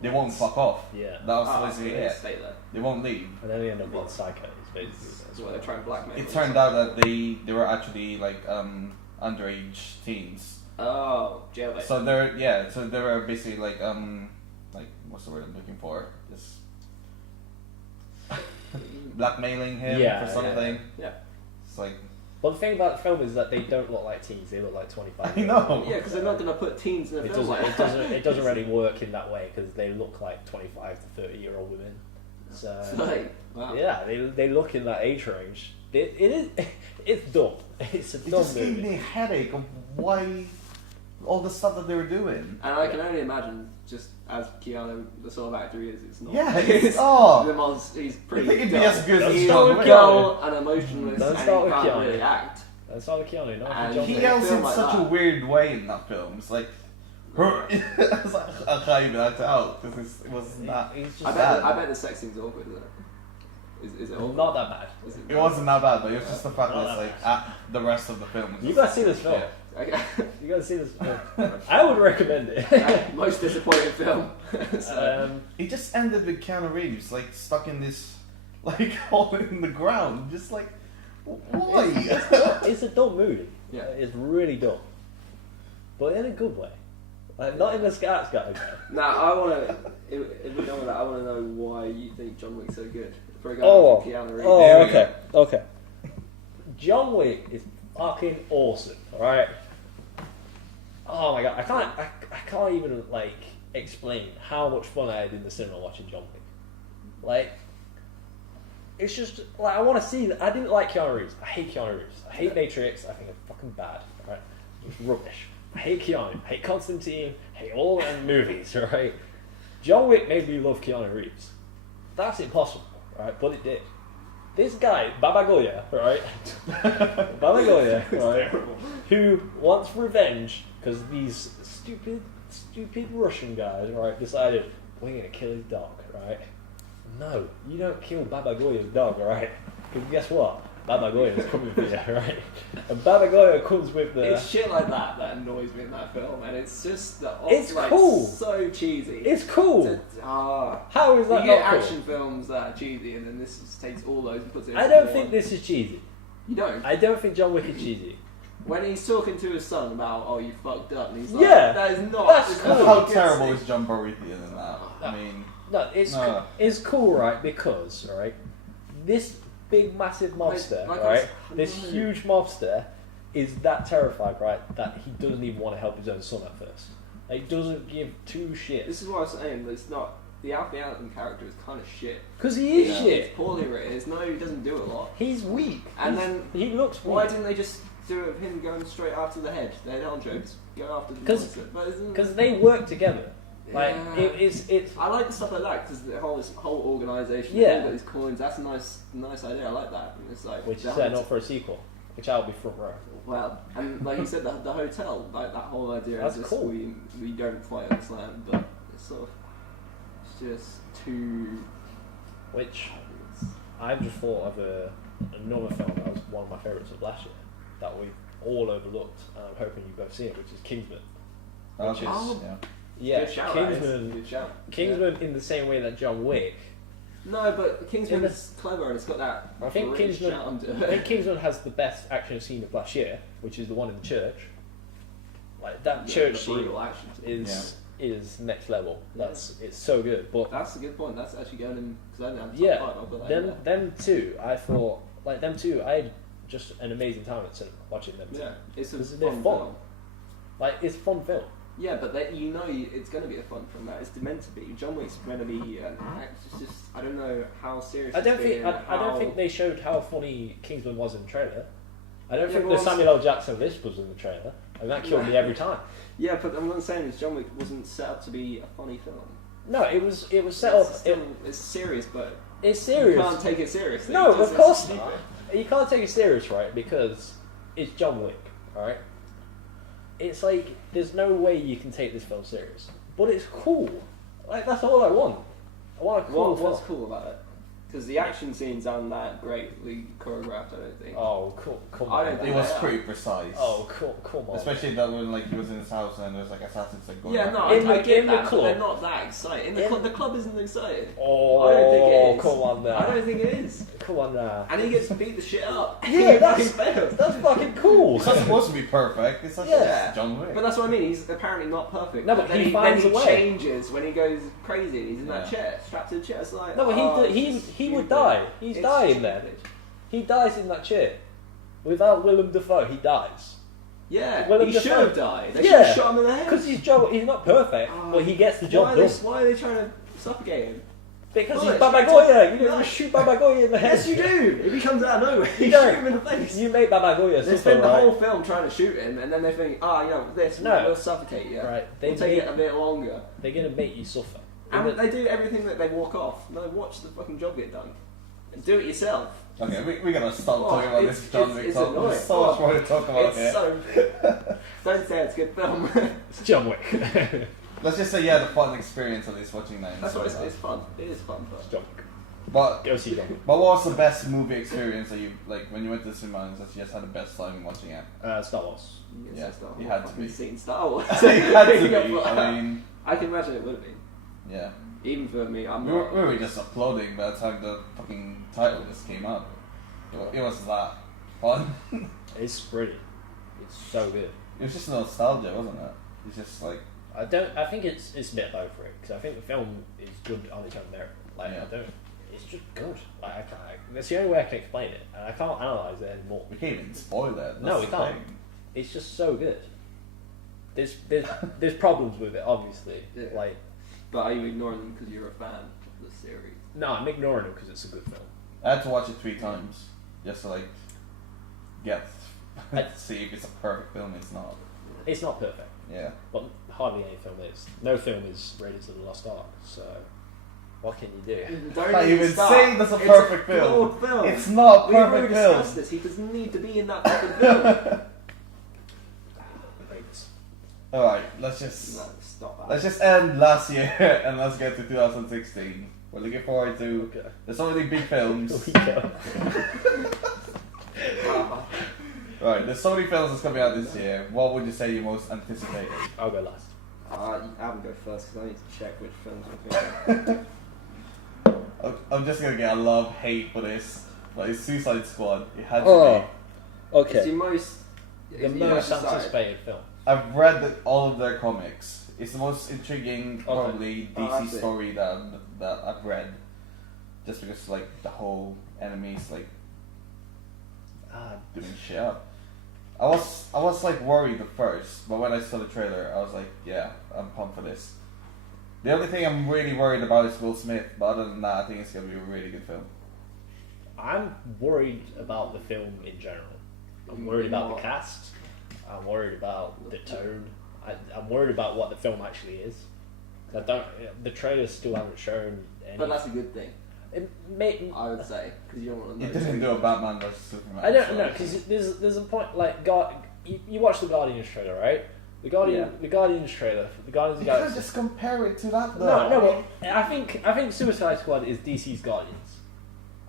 they won't fuck off. Yeah. That was basically they it. stay there. They won't leave. And then they end up being psychos, basically. That's why they're trying to blackmail. It turned out that they were actually like underage teens. Oh, jailbait. So they were basically like what's the word I'm looking for? Just blackmailing him for something. Yeah. It's like But the thing about the film is that they don't look like teens; they look like 25. I know. Yeah, because they're not going to put teens in a film. It doesn't really work in that way because they look like 25 to 30-year-old women. So Wow. yeah, they look in that age range. It's dumb. It's a It dumb just gave movie. me a headache of why all the stuff that they were doing. And I can only imagine, just as Keanu, the sort of actor he is, it's not. Yeah, He's pretty. I think it'd be dull. as good as He's John so Wick. dull and emotionless, Don't and start he with can't Keanu. really act. That's not Keanu, not And John He Wick. yells film in like such a that. weird way in that film. It's like, I was like, I can't even act it out because it was not. He's just I bet the sex scene's awkward, isn't it? Is it awkward? not that bad. Is It wasn't that bad, but it was just the fact that Not it's that like the rest of the film. Was You just gotta see this film. shit. Okay. You gotta see this film. I would recommend it. Most disappointing film. So, It just ended with Keanu Reeves like stuck in this like hole in the ground, just like why? It's a dumb movie. Yeah. It's really dumb, but in a good way. Like, not in the Scats guy. now I want to. If we're done with that, I want to know why you think John Wick's so good. For a guy like Keanu Reeves. There we go. Okay. John Wick is fucking awesome. All right. Oh my god, I can't even like explain how much fun I had in the cinema watching John Wick. Like, it's just like I want to see that. I didn't like Keanu Reeves. I hate Keanu Reeves. I hate Matrix. I think it's fucking bad. Right? It's rubbish. I hate Keanu. I hate Constantine. I hate all them movies. Right? John Wick made me love Keanu Reeves. That's impossible, right? But it did. This guy, Baba Goya, right? Baba Goya, right? Who wants revenge because these stupid Russian guys, right, decided we're gonna kill his dog, right? No, you don't kill Baba Goya's dog, right? Because guess what? Baba Goya's coming for you, right? And Baba Goya comes with the... It's shit like that annoys me in that film, and it's just It's cool. So cheesy. It's cool. How is that you get not cool? action films that are cheesy, and then this just takes all those and puts it. I don't think this is cheesy. You don't. I don't think John Wick is cheesy. When he's talking to his son about, oh, you fucked up, and he's like, Yeah, that is not. that's cool. How terrible is John Prometheus in that? I mean, No, it's cool, right? Because this big massive mobster, right? This huge mobster is that terrified, right? That he doesn't even want to help his own son at first. Like, doesn't give two shits. This is what I was saying. It's not the Alfie Allen character is kind of shit. Because he is shit. It's poorly written. He doesn't do a lot. He's weak. And then he looks weak. Why didn't they just do it with him going straight after the head? They don't jokes. Go after the monster. Because they work together. Like it's. I like the stuff like that because this whole organisation. Yeah. All these coins. That's a nice idea. I like that. And it's like which is setting up for a sequel, which I'll be front row. Well, and like you said, the hotel, like that whole idea. That's is just, cool. We don't quite understand, but it's sort of it's just too. Which I've just thought of another film that was one of my favourites of last year that we all overlooked, and I'm hoping you've both seen it, which is Kingsman. Which is good shout, Kingsman. Good shout. Kingsman in the same way that John Wick. No, but Kingsman's clever and it's got that. I think Kingsman has the best action scene of last year, which is the one in the church. Like that church scene is next level. It's so good. But that's a good point. That's actually going in because I don't have top 5. Them two. I thought them two. I had just an amazing time at cinema watching them. Yeah, it's a fun film. Like it's a fun film. Yeah, but it's going to be a fun film. That it's meant to be. John Wick's meant to be. It's just I don't know how serious. I don't think they showed how funny Kingsman was in the trailer. I don't think the Samuel L. Jackson lisp was in the trailer, and that killed me every time. Yeah, but what I'm saying is John Wick wasn't set up to be a funny film. No, it was set up. It's serious, but it's serious. You can't take it seriously. No, of course not. You can't take it serious, right? Because it's John Wick, right? It's like there's no way you can take this film serious, but it's cool. Like that's all I want. I want a cool film. What's cool about it? Because the action scenes aren't that greatly choreographed. I don't think. Oh, cool! Come on. I don't think it was pretty precise. Oh, cool! Come on. Especially that when he was in his house and there's assassins going. Yeah, no, I get that, but they're not that exciting. The club isn't exciting. Oh, I don't think it is. Come on now. I don't think it is. Come on now. And he gets beat the shit up. Yeah, that's fucking cool. It's not supposed to be perfect. It's just John Wick. But that's what I mean. He's apparently not perfect. No, but he finds a way. Changes when he goes crazy. And he's in that chair, strapped to the chair. It's like no, but he would die. He's dying there. He dies in that chair. Without Willem Dafoe, he dies. Yeah, Willem he Dafoe. should have died. They should have shot him in the head. Because he's not perfect, but he gets the job done. Why are they trying to suffocate him? Because he's Baba Goya. You don't shoot Baba Goya in the head. Yes, you do. If he comes out of nowhere, you don't. shoot him in the face. You make Baba Goya suffer, They spend the whole film trying to shoot him, and then they think, we'll suffocate you. Right. We'll take it a bit longer. They're going to make you suffer. And they do everything that they walk off. No, watch the fucking job get done. And do it yourself. Okay, we gotta stop talking about this John Wick talk. Annoying. There's so much more to talk about here. Don't say it's a good film. It's John Wick. Let's just say you had a fun experience at least watching that. That's what it's fun. It is fun. It's John Wick. But go see John Wick. But what was the best movie experience that you like when you went to the cinema and you just had the best time watching it? Star Wars. Yeah, you had to be. Seen Star Wars. You had to be. I mean, I can imagine it would have been. Yeah. Even for me, we were just applauding by the time the fucking title just came out. It was that fun. It's pretty. It's so good. It was just nostalgia, wasn't it? It's just like I think it's a bit low for it because I think the film is good on its own merit. Like it's just good. Like that's the only way I can explain it, and I can't analyze it anymore. We can't even spoil it. No, we can't. It's just so good. There's problems with it, obviously. Yeah. Like, but are you ignoring them because you're a fan of the series? No, I'm ignoring it because it's a good film. I had to watch it 3 times just to see if it's a perfect film. It's not. It's not perfect. Yeah. But hardly any film is. No film is Raiders of the Lost Ark. So what can you do? Don't even say that's a perfect film. It's not a perfect We've already film. discussed this. He doesn't need to be in that fucking film. Alright, let's just stop. Let's just end last year and let's get to 2016. We're looking forward to. There's so many big films. Right, there's so many films that's coming out this year. What would you say you most anticipated? I'll go last. Adam go first because I need to check which films we're thinking. I'm just gonna get a love-hate for this. Like, Suicide Squad. It had to Oh, be. It's okay. the most... The most anticipated film. I've read all of their comics. It's the most intriguing, probably, Oh, I DC see. story that I've read. Just because, like, the whole enemies, like, doing shit up. I was like worried at first, but when I saw the trailer, I was like, yeah, I'm pumped for this. The only thing I'm really worried about is Will Smith, but other than that, I think it's gonna be a really good film. I'm worried about the film in general. I'm worried about the cast. I'm worried about the tone. I'm worried about what the film actually is. The trailers still haven't shown any. But that's a good thing, It may, I would say, because you don't want to know. It didn't do a Batman vs Superman. I don't so- know because there's a point like you watch the Guardians trailer, right? The Guardians trailer, the Guardians of You the can't Galaxy. just compare it to that though. No, but I think Suicide Squad is DC's Guardians.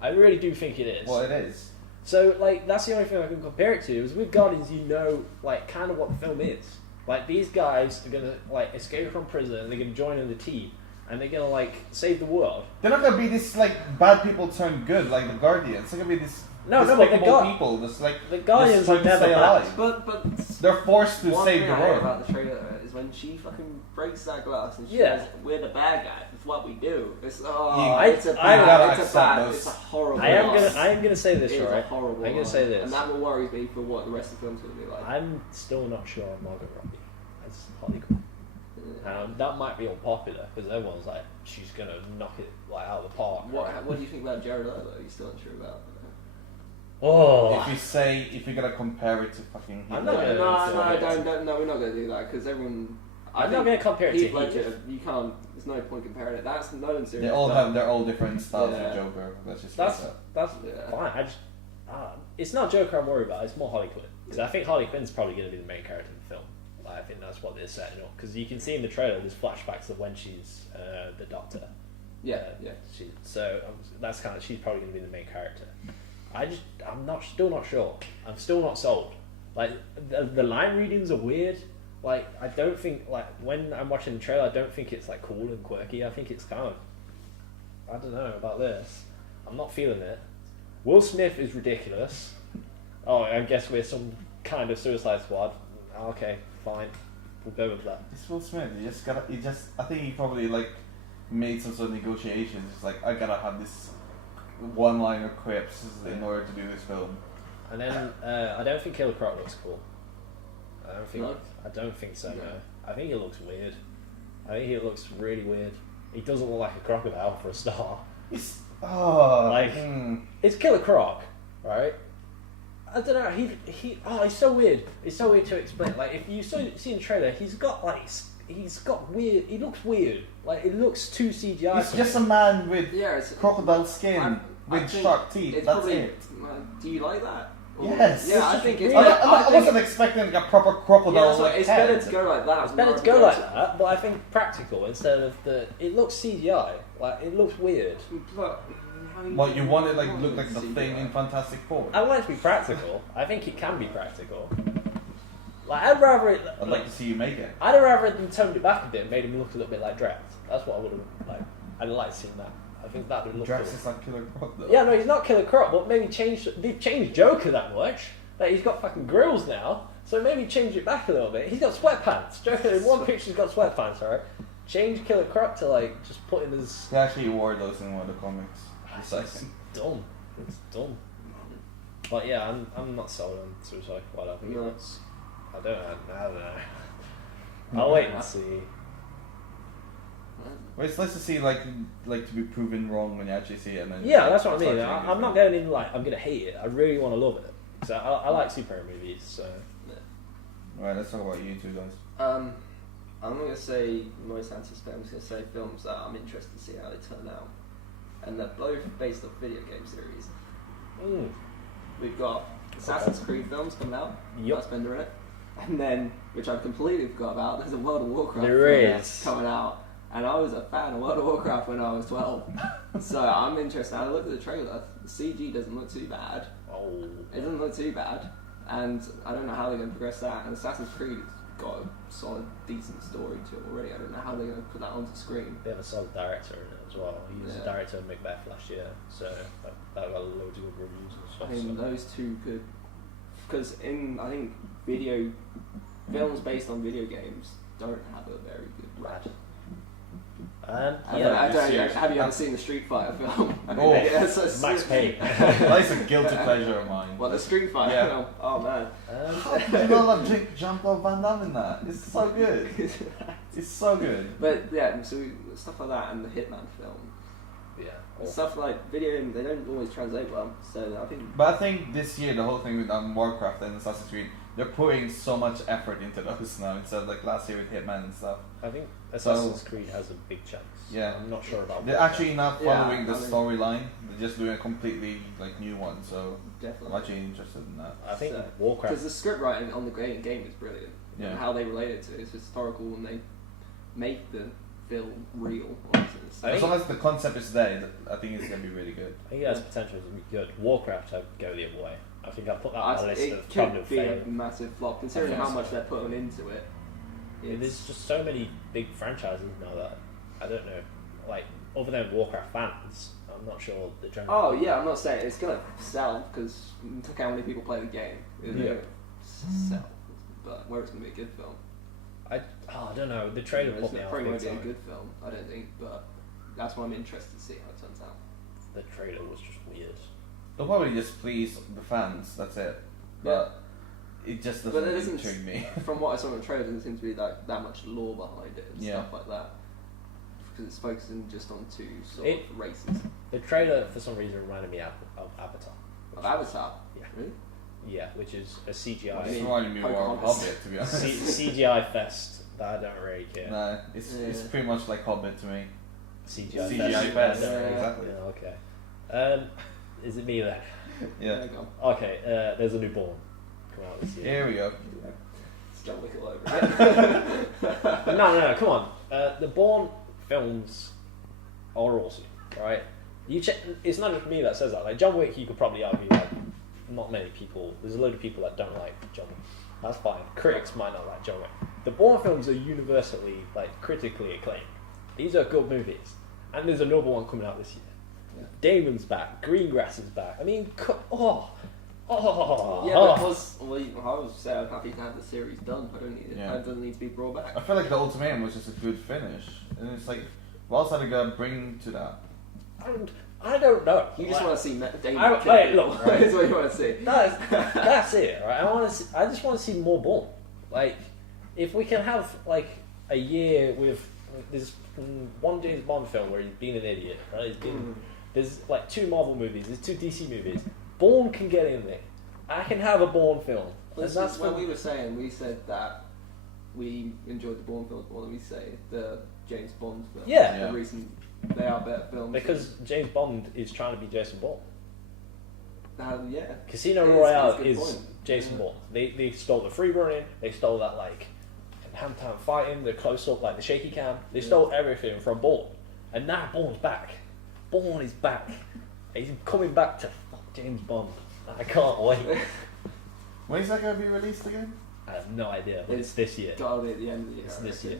I really do think it is. Well, it is. So like that's the only thing I can compare it to. Is with Guardians, you know, like kind of what the film is. Like these guys are gonna like escape from prison and they're gonna join in the team and they're gonna like save the world. They're not gonna be this like bad people turned good like the Guardians. They're gonna be this No, but the despicable people. Just like the Guardians just are trying to never stay bad. alive. But They're forced to one save thing the I hate world. about the trailer is when she fucking breaks that glass and she Yeah. says, "We're the bad guys. It's what we do." It's You- it's a I bad, gotta it's a accept bad, those. it's a horrible. I am loss. gonna say this, It is a right? horrible. I'm gonna loss. say this. and that will worry me for what the rest of the film's gonna be like. I'm still not sure on Margot Robbie as Harley Quinn. That might be unpopular because everyone's like, she's gonna knock it like out of the park. right? What do you think about Jared Leto? You're still unsure about. Oh, If you're gonna compare it to fucking I'm Hitler, not gonna- No, we're not gonna do that because everyone. I'm not gonna compare it to Heath Heath. Ledger. You can't. There's no point comparing it. That's no one's they serious. all have their all different styles Yeah. of Joker. Let's just That's face that. Yeah. fine. I just it's not Joker I'm worried about. It's more Harley Quinn because I think Harley Quinn's probably going to be the main character in the film. Like, I think that's what they're setting up because you can see in the trailer there's flashbacks of when she's the Doctor. Yeah, yeah. That's kind of she's probably going to be the main character. Still not sure. I'm still not sold. Like the line readings are weird. Like I don't think like when I'm watching the trailer I don't think it's like cool and quirky. I think it's kind of I don't know about this. I'm not feeling it. Will Smith is ridiculous. Oh, I guess we're some kind of Suicide Squad. Okay, fine. We'll go with that. It's Will Smith. I think he probably like made some sort of negotiations. It's like I gotta have this one-liner quips in order to do this film. And then I don't think Killer Croc looks cool. No? I don't think so. No. I think he looks weird. I think he looks really weird. He doesn't look like a crocodile for a start. It's It's Killer Croc, right? I don't know. He's so weird. It's so weird to explain. Like if you see in the trailer, he's got weird. He looks weird. Like it looks too CGI. It's just a man with It's crocodile skin I with think shark teeth. it's That's probably, it. Do you like that? Or- Yes. Yeah, I think it's. I wasn't expecting like a proper crocodile. Yeah, it's better to go like that. It's better to go like that, but I think practical instead of the. It looks CGI. Like it looks weird. But Well, you want it like look like the thing in Fantastic Four. I want it to be practical. I think it can be practical. Like I'd rather it. I'd like to see you make it. I'd have rather than toned it back a bit and made him look a little bit like Drax. That's what I would have like. I'd like to see that. I think that would look Drax cool. is like Killer Croc though. Yeah, no, he's not Killer Croc, but maybe they've changed Joker that much. Like he's got fucking grills now, so maybe change it back a little bit. He's got sweatpants. Joker in one picture he's got sweatpants, alright? Change Killer Croc to like just put him as He actually wore those in one of the comics. It's dumb. It's dumb. But yeah, I'm not sold on Suicide Squad. I think No. it's I don't know. I'll wait and see. Well, it's nice to see like to be proven wrong when you actually see it. And then Yeah, that's what I start mean. thinking I'm not going in like I'm gonna hate it. I really want to love it. So I like superhero movies. So Right, let's talk about you two guys. I'm not gonna say most anticipated. I'm just gonna say films that I'm interested to see how they turn out, and they're both based off video game series. We've got Assassin's Creed films coming out. Yup. That's Bender in it. And then, which I completely forgot about, there's a World of Warcraft There film is. coming out. And I was a fan of World of Warcraft when I was 12. So I'm interested. I looked at the trailer. The CG doesn't look too bad. oh, It doesn't look too bad. And I don't know how they're going to progress that. And Assassin's Creed got a solid, decent story to it already. I don't know how they're going to put that onto screen. They have a solid director in it as well. He was the director of Macbeth last year, so that got loads of good reviews and stuff. I mean, those two could, because I think films based on video games don't have a very good rap. Have you ever seen the Street Fighter film? Max Payne. That's a guilty pleasure of mine. What, the Street Fighter film? Oh man. How do you not love Jean-Claude Van Damme in that? It's so good. It's so good. But yeah, so stuff like that and the Hitman film. Yeah. Stuff like video, they don't always translate well. So I think. But I think this year the whole thing with Warcraft and Assassin's Creed, they're putting so much effort into those now instead of like last year with Hitman and stuff. I think Assassin's Creed has a big chance. Yeah. I'm not sure about. They're actually not following the storyline. They're just doing a completely like new one. So definitely. I'm actually interested in that. I think Warcraft, because the script writing on the game is brilliant. Yeah. And how they relate it to it is historical, and they make the film real. Honestly. As long as the concept is there, I think it's gonna be really good. I think it has potential to be good. Warcraft, I'd go the other way. I think I'll put that on the list of it probably could be fail. a massive flop, considering how much they're putting into it. Yeah, there's just so many big franchises now that I don't know. Like, other than Warcraft fans, I'm not sure the general. Oh yeah, I'm not saying it's gonna sell because look how many people play the game. It's gonna sell, but whether it's gonna be a good film, I don't know. The trailer put me it off. probably won't big be a time. good film. I don't think, but that's why I'm interested to see how it turns out. The trailer was just weird. They'll probably just please the fans. That's it. But it just doesn't intrigue me. From what I saw in the trailer, there doesn't seem to be that much lore behind it and stuff like that. Because it's focusing just on two sort of races. The trailer, for some reason, reminded me of Avatar. Of Avatar? Yeah. Really? Yeah, which is a CGI. It's reminding me more of Hobbit, to be honest. CGI fest that I don't really care. No, it's pretty much like Hobbit to me. CGI fest. Exactly. Yeah, okay. Is it me then? Yeah. Okay, there's a new Bourne coming out this year. Here we go. It's John Wick all over it. No, come on. The Bourne films are awesome, right? You check. It's not just me that says that. Like John Wick, you could probably argue like not many people. There's a load of people that don't like John Wick. That's fine. Critics might not like John Wick. The Bourne films are universally like critically acclaimed. These are good movies, and there's another one coming out this year. Yeah. Damon's back. Greengrass is back. I mean, Yeah, but I was I'm happy to have the series done. I don't need it. It doesn't need to be brought back. I feel like the Ultimatum was just a good finish, and it's like, what else are they gonna bring to that? I don't know. You just want to see Damon. Look, right? That's what you want to see. That's it, right? I just want to see more Bourne. Like, if we can have like a year with this one James Bond film where he's been an idiot, right? He's been, there's like 2 Marvel movies, there's 2 DC movies. Bourne can get in there. I can have a Bourne film. And that's when we said that we enjoyed the Bourne films more than we say the James Bond films. Yeah. The recent, they are better films. Because James Bond is trying to be Jason Bourne. Yeah. Casino Royale is Jason Bourne. They stole the free running, they stole that like hand-to-hand fighting, the close-up, like the shaky cam. They stole everything from Bourne. And now Bourne's back. Bourne is back. He's coming back to fuck James Bond. I can't wait. When is that going to be released again? I have no idea, but it's this year. Gotta be at the end of the year. It's this year.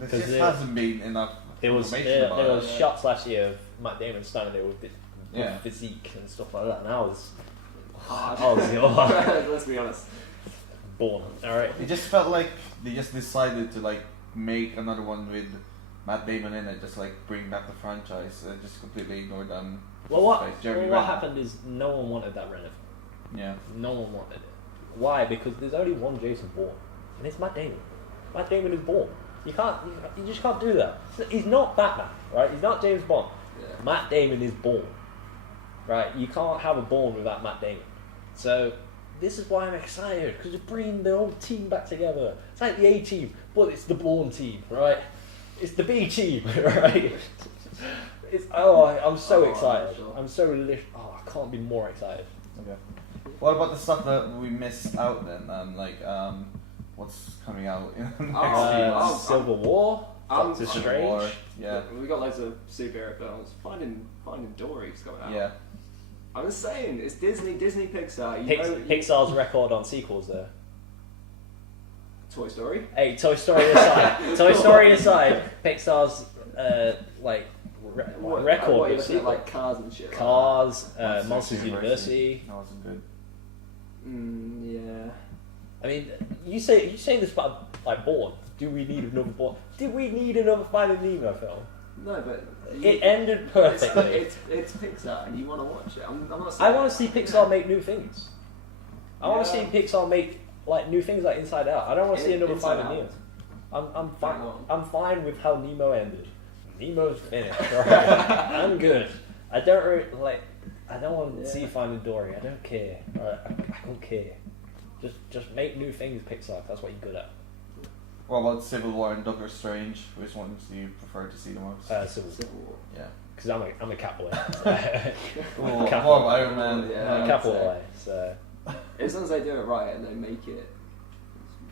There just hasn't been enough information about it. There was shots last year of Matt Damon standing there with physique and stuff like that, and I was hard. Let's be honest. Bourne. Alright. It just felt like they just decided to like make another one with Matt Damon in it, just like bring back the franchise and just completely ignore them. Well, what happened is no one wanted that Renner film. Yeah. No one wanted it. Why? Because there's only one Jason Bourne, and it's Matt Damon. Matt Damon is Bourne. You just can't do that. He's not Batman, right? He's not James Bond. Yeah. Matt Damon is Bourne, right? You can't have a Bourne without Matt Damon. So this is why I'm excited, because you're bringing the whole team back together. It's like the A team, but it's the Bourne team, right? It's the B team, right? I'm so excited. Sure. I'm so I can't be more excited. Okay. What about the stuff that we missed out then? What's coming out in the next few months? Civil War, Doctor Strange. War, yeah. We got loads of superhero films. Finding Dory's coming out. Yeah. I'm just saying, it's Disney, Pixar. Pixar's record on sequels, though. Toy Story. Hey, Toy Story aside, Pixar's record. What are you with looking at, like Cars and shit? Cars, Monsters Monsters University. That wasn't good. Yeah. I mean, you say this about like Bourne. Do we need another Bourne? Did we need another Finding Nemo film? No, but it ended perfectly. It's Pixar, and you want to watch it. I'm not I want to see Pixar make new things. I want to see Pixar make like new things like Inside Out. I don't want to see another Finding Nemo. I'm fine. I'm fine with how Nemo ended. Nemo's finished. Right? I'm good. I don't want to see Finding Dory. I don't care. I don't care. Just make new things, Pixar. That's what you're good at. What about Civil War and Doctor Strange? Which ones do you prefer to see the most? Civil War. Yeah. Because I'm a Capital. More of Iron Man. Yeah, Capital. So. As long as they do it right and they make it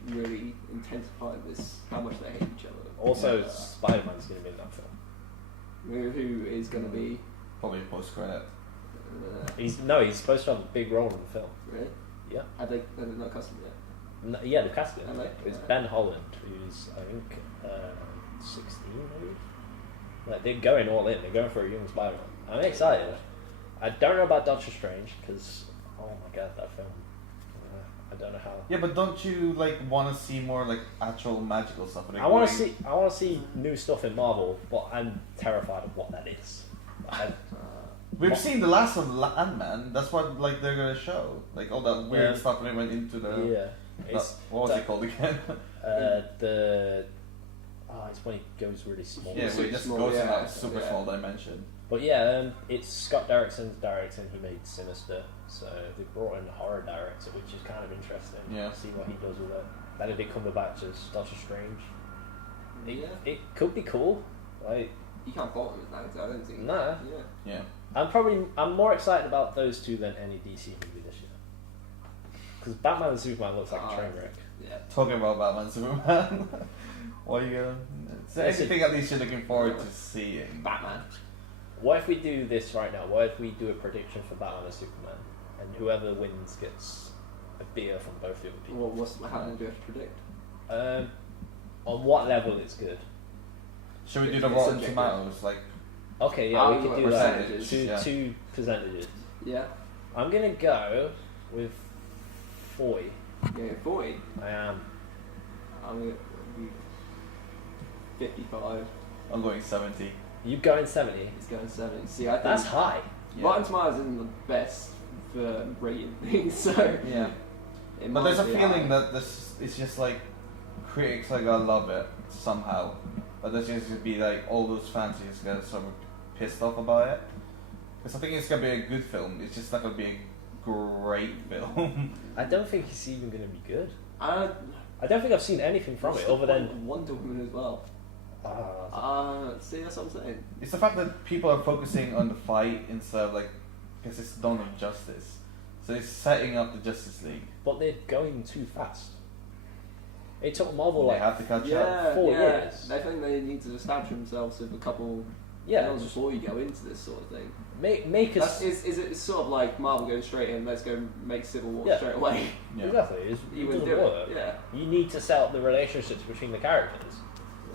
really intensify how much they hate each other. Also, Spider-Man's going to be in that film. Who is going to be? Probably post-credit. He's supposed to have a big role in the film. Really? Yeah. Have they not cast him yet? No, yeah, the casting. It's Yeah. Ben Holland, who's I think 16 maybe. Like they're going all in. They're going for a young Spider-Man. I'm excited. I don't know about Doctor Strange because oh my god, that film. I don't know how. Yeah, but don't you want to see more actual magical stuff? I want to see new stuff in Marvel, but I'm terrified of what that is. We've seen the last of Ant-Man. That's what they're gonna show. All that weird stuff when it went into the. Yeah. What was it called again? It's when he goes really small. Yeah, so it just goes in that super small dimension. But yeah, it's Scott Derrickson's directing. He made Sinister, so they brought in a horror director, which is kind of interesting. Yeah. See what he does with it. Benedict Cumberbatch as Doctor Strange. It could be cool. You can't fault him with that. I don't think. Nah. Yeah. I'm more excited about those two than any DC movie this year. Because Batman and Superman looks like a train wreck. Yeah. Talking about Batman and Superman, what are you gonna? Is there anything at least you're looking forward to seeing? Batman. What if we do this right now? What if we do a prediction for Batman and Superman, and whoever wins gets a beer from both the other people? How do you have to predict? On what level it's good? Should we do the Rotten Tomatoes? Okay, yeah, we could do that. Percentages, Two percentages. Yeah. I'm gonna go with 40. Yeah, 40. I am. I'm going 55. I'm going 70. You going 70? It's going 70. See, I think that's high. Rotten Tomatoes isn't the best for rating things, so yeah. But there's a feeling that it's just critics are gonna love it somehow, but there's just gonna be all those fans are just gonna sort of pissed off about it. Because I think it's gonna be a good film. It's just not gonna be a great film. I don't think it's even gonna be good. I don't think I've seen anything from it other than Wonder Woman as well. See, that's what I'm saying. It's the fact that people are focusing on the fight instead of because it's Dawn of Justice, so it's setting up the Justice League. But they're going too fast. It took Marvel they have to catch up. 4 years. I think they need to establish themselves with a couple films before you go into this sort of thing. Make us. Is it sort of like Marvel going straight in? Let's go make Civil War straight away. Yeah. Exactly. It doesn't work. Yeah. You need to set up the relationships between the characters.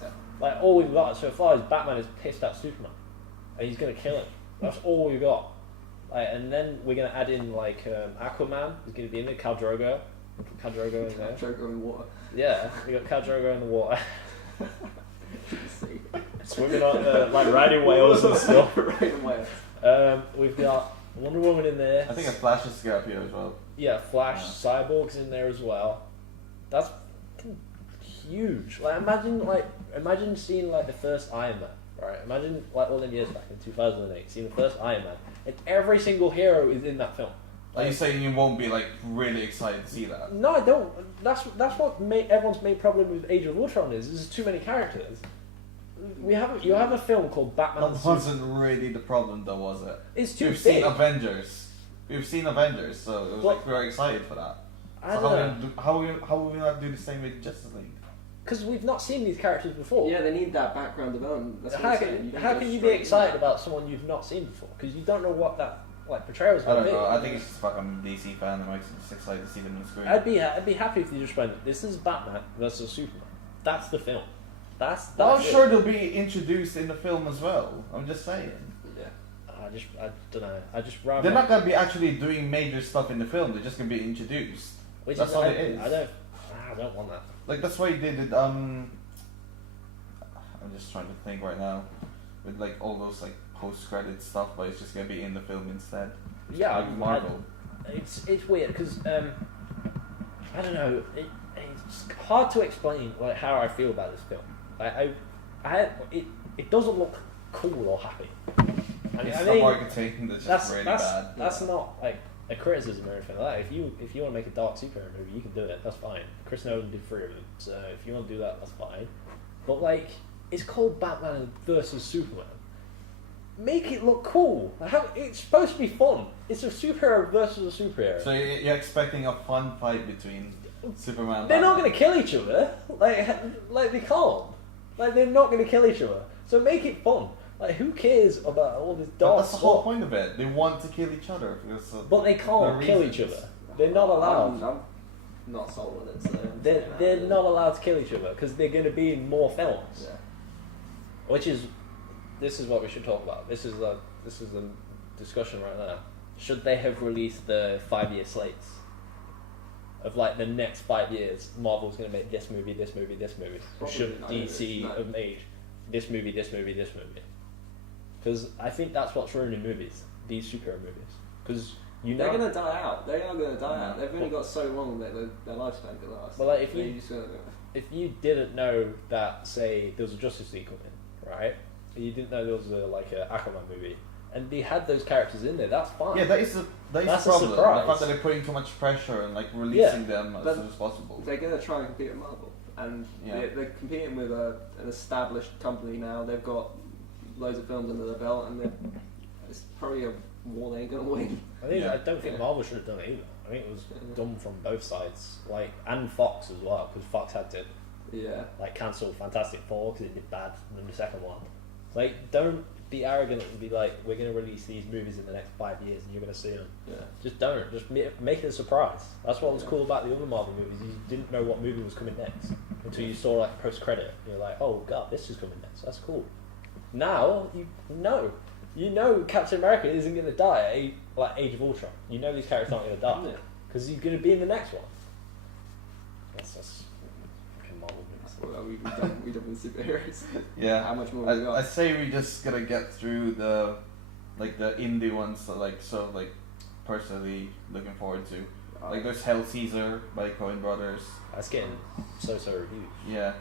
Yeah. All we've got so far is Batman is pissed at Superman, and he's gonna kill him. That's all we've got. And then we're gonna add in Aquaman. He's gonna be in there. Khal Drogo. Khal Drogo in there. Khal Drogo in water. Yeah, we got Khal Drogo in the water. Swimming on riding whales and stuff. Riding whales. We've got Wonder Woman in there. I think a Flash is going to appear as well. Yeah, Flash, Cyborg's in there as well. That's huge. Imagine seeing the first Iron Man, right? Imagine all them years back in 2008, seeing the first Iron Man, and every single hero is in that film. Are you saying you won't be really excited to see that? No, I don't. That's what everyone's main problem with Age of Ultron is. There's too many characters. You have a film called Batman. That wasn't really the problem, though, was it? It's too We've big. We've seen Avengers, so it was we were excited for that. How will we not do the same with Justice League? Because we've not seen these characters before. Yeah, they need that background development. That's how can you be excited about someone you've not seen before? Because you don't know what that like portrayals. I don't know. I think it's just fucking DC fan and makes just excited to see them on the screen. I'd be happy if you just went, this is Batman versus Superman. That's the film. That's I'm it. sure they'll be introduced in the film as well. I'm just saying. Yeah. I don't know. I just rather. They're not gonna be actually doing major stuff in the film. They're just gonna be introduced. Which That's is, all it is. I don't want that. Like that's why they did. I'm just trying to think right now, with like all those like post-credit stuff, but it's just gonna be in the film instead. Yeah, like Marvel. It's weird because I don't know. It's hard to explain like how I feel about this film. It doesn't look cool or happy. It's the marketing that's just really bad. That's not like a criticism or anything like that. If you want to make a dark superhero movie, you can do it. That's fine. Chris Nolan did 3 of them, so if you want to do that, that's fine. But like, it's called Batman versus Superman. Make it look cool. It's supposed to be fun. It's a superhero versus a superhero. So you're expecting a fun fight between Superman and They're not Batman. going to kill each other. Like they can't. Like they're not going to kill each other. So make it fun. Like who cares about all this But dark that's the stuff? whole point of it. They want to kill each other. Because But they can't the kill each reasons. other. They're not allowed. I'm not sold on it. So They're not allowed to kill each other because they're going to be in more films. Yeah. This is what we should talk about. This is the discussion right now. Should they have released the 5-year slates of like the next 5 years? Marvel's going to make this movie, this movie, this movie. Or should DC have made this movie, this movie, this movie? Because I think that's what's ruining movies. These superhero movies. Because they're going to die out. They are going to die out. They've only got so long that their lifespan could last. Well, like if you didn't know that, say, there was a Justice League coming, right? You didn't know there was a Aquaman movie, and they had those characters in there. That's fine. Yeah, that is the That's a problem. surprise. The fact that they're putting too much pressure and like releasing them as But soon as possible. They're going to try and compete with Marvel, and they're competing with an established company now. They've got loads of films under their belt, and it's probably a war they ain't going to win. I don't think Marvel should have done it either. I think it was done from both sides, and Fox as well, because Fox had to cancel Fantastic Four because it did bad, and then the second one. Like, don't be arrogant and be like, we're going to release these movies in the next 5 years and you're going to see them. Yeah. Just don't. Just make it a surprise. That's what was cool about the other Marvel movies. You didn't know what movie was coming next until you saw like post-credit. You're like, oh god, this is coming next. That's cool. Now, you know Captain America isn't going to die at Age of Ultron. You know these characters aren't going to die because he's going to be in the next one. That's fucking Marvel movies. Well, we've done with superheroes. Yeah. How much more have we got? I say we just gotta get through the indie ones that personally looking forward to. Like there's Hell Caesar by Coen Brothers. That's getting so-so reviews. Yeah.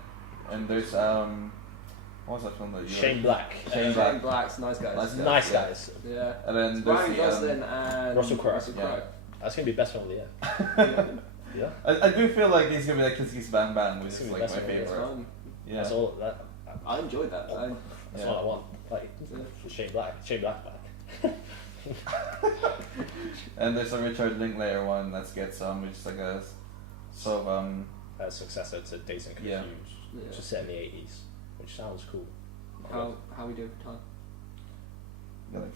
And there's what was that film that you Shane Black. Shane Shane Black's Nice Guys. Nice Guys. Yeah. And then It's there's Ryan Gosling and Russell Crowe. Yeah. That's going to be best film of the year. Yeah. I do feel like he's gonna be like Kiss Kiss Bang Bang, which It's is gonna be like best my one, yeah. It's favorite. fun. Yeah. That's all. I enjoyed that. That's all I want. Like Shane Black. Shane Black back. And there's a Richard Linklater one that gets which is like a sort of A successor to Dazed and Confused, Yeah. which is set in the 80s, which sounds cool. How we doing for time? like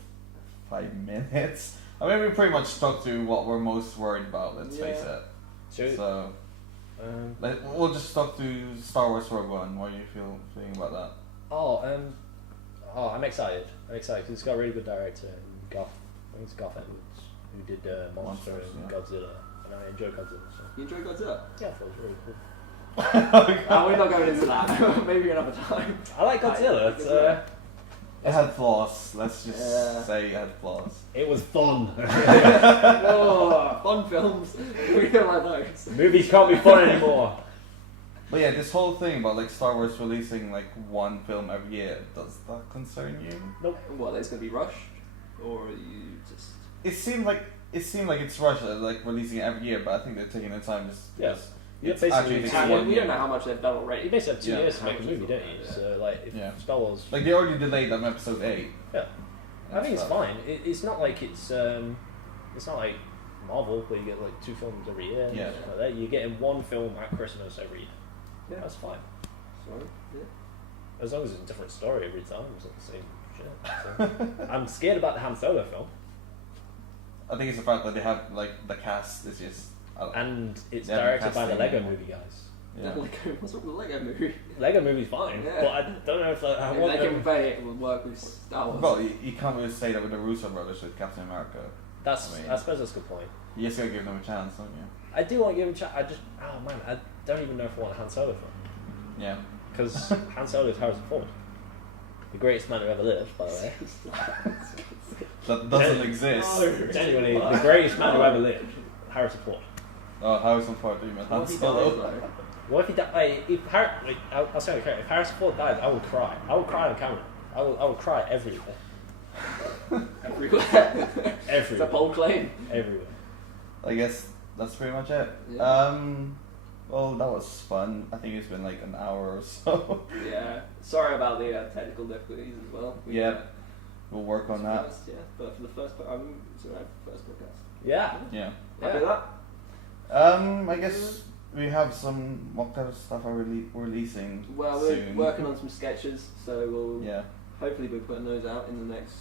5 minutes. I mean, we pretty much stuck to what we're most worried about. Let's face it. So we'll just stuck to Star Wars Rogue One. What are you feeling about that? I'm excited. Because it's got a really good director, Garth. I think it's Garth Edwards, who did Monster and Godzilla, and I enjoy Godzilla. So. You enjoy Godzilla? Yeah, I thought it was really cool. We're not going into that. Maybe another time. I like Godzilla. It had flaws. Let's just say it had flaws. It was fun. Oh, fun films. We don't like those. Movies can't be fun anymore. But yeah, this whole thing about like Star Wars releasing like one film every year, does that concern you? Nope. What, it's going to be rushed? Or you just... It seemed like it's rushed, like releasing it every year, but I think they're taking their time just because it's actually basically just one we year. don't know how much they've done You already. basically have 2 Yeah. years to make a movie, don't you? Yeah. So like, if Star Wars, Like they already delayed them episode 8. yeah, I think it's fine. It's not like it's not like Marvel where you get like 2 films every year. Yeah. Like that. You're getting 1 film at Christmas every year. Yeah. That's fine. So, yeah. As long as it's a different story every time, it's not the same shit. So. I'm scared about the Han Solo film. I think it's the fact that they have like the cast is just. And it's Yeah, directed by the casting, Lego yeah. Movie guys. Yeah. What's wrong with the Lego movie? Lego Movie's fine, Yeah. but I don't know if like, I If want they can them. pay it, it would work with Star Wars. Well, you can't really say that with the Russo brothers with Captain America. That's I mean- I suppose that's a good point. You just gotta give them a chance, don't you? I do want to give him a chance. I don't even know if I want a Han Solo film Yeah. because Han Solo is Harrison Ford, the greatest man who ever lived, by the way. That doesn't Yeah. exist. No. Genuinely, the greatest man who ever lived, Harrison Ford. Oh, Harrison Ford, you meant Han What if he Solo. dies, though? What if he died? I'll say it. If Harrison Ford died, I would cry. I would cry on camera. I would cry everywhere. Everywhere. It's a Everywhere. bold claim. Everywhere. I guess that's pretty much it. Yeah. Well, that was fun. I think it's been like an hour or so. Yeah. Sorry about the technical difficulties as well. Yeah. We'll work on that. Yeah, but for the first, it's alright for the first podcast. Yeah. Yeah. Happy with that? I guess we have some what kind of stuff are releasing Well, we're soon. working on some sketches, so we'll Yeah. hopefully be putting those out in the next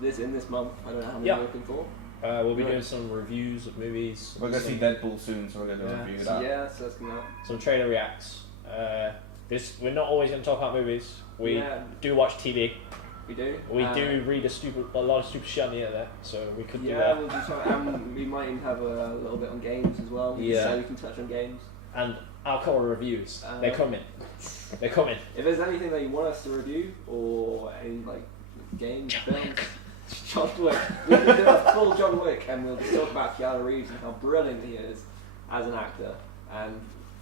this month. I don't know how many Yeah. we're looking for. We'll be Right. doing some reviews of movies. We're gonna see some, Deadpool soon, so we're gonna do a Yeah. review of So, that. yeah, so that's coming out. some trailer reacts. We're not always going to talk about movies. We Yeah. do watch TV. We do. We do read a lot of stupid shit on the internet, so we could do Yeah, that. we'll do some, we might even have a little bit on games as well. Yeah. So we can touch on games. And alcohol reviews. They're Um, coming. They're coming. If there's anything that you want us to review, or any like games, films, John Wick, we can do a full John Wick, and we'll just talk about Keanu Reeves and how brilliant he is as an actor. And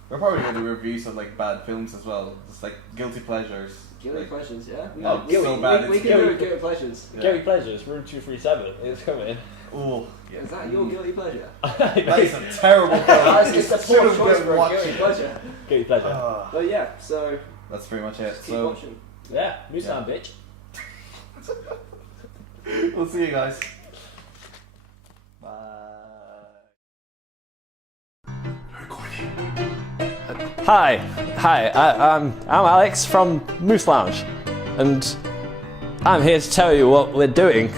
We're probably gonna do reviews of like bad films as well, just like guilty pleasures. guilty Like, pleasures, yeah. Oh, so bad We it's can do guilty. guilty pleasures. Yeah. Guilty Pleasures, Room 237. It's coming. Ooh, yeah. Is that your guilty pleasure? That is a terrible film. It's a You poor should've choice been for a watching guilty it. pleasure. Guilty Pleasure. Ah, But yeah, so that's pretty much it. just keep So watching. Yeah, Musan, bitch. we'll see you guys. Bye. Hi, I'm Alex from Moose Lounge, and I'm here to tell you what we're doing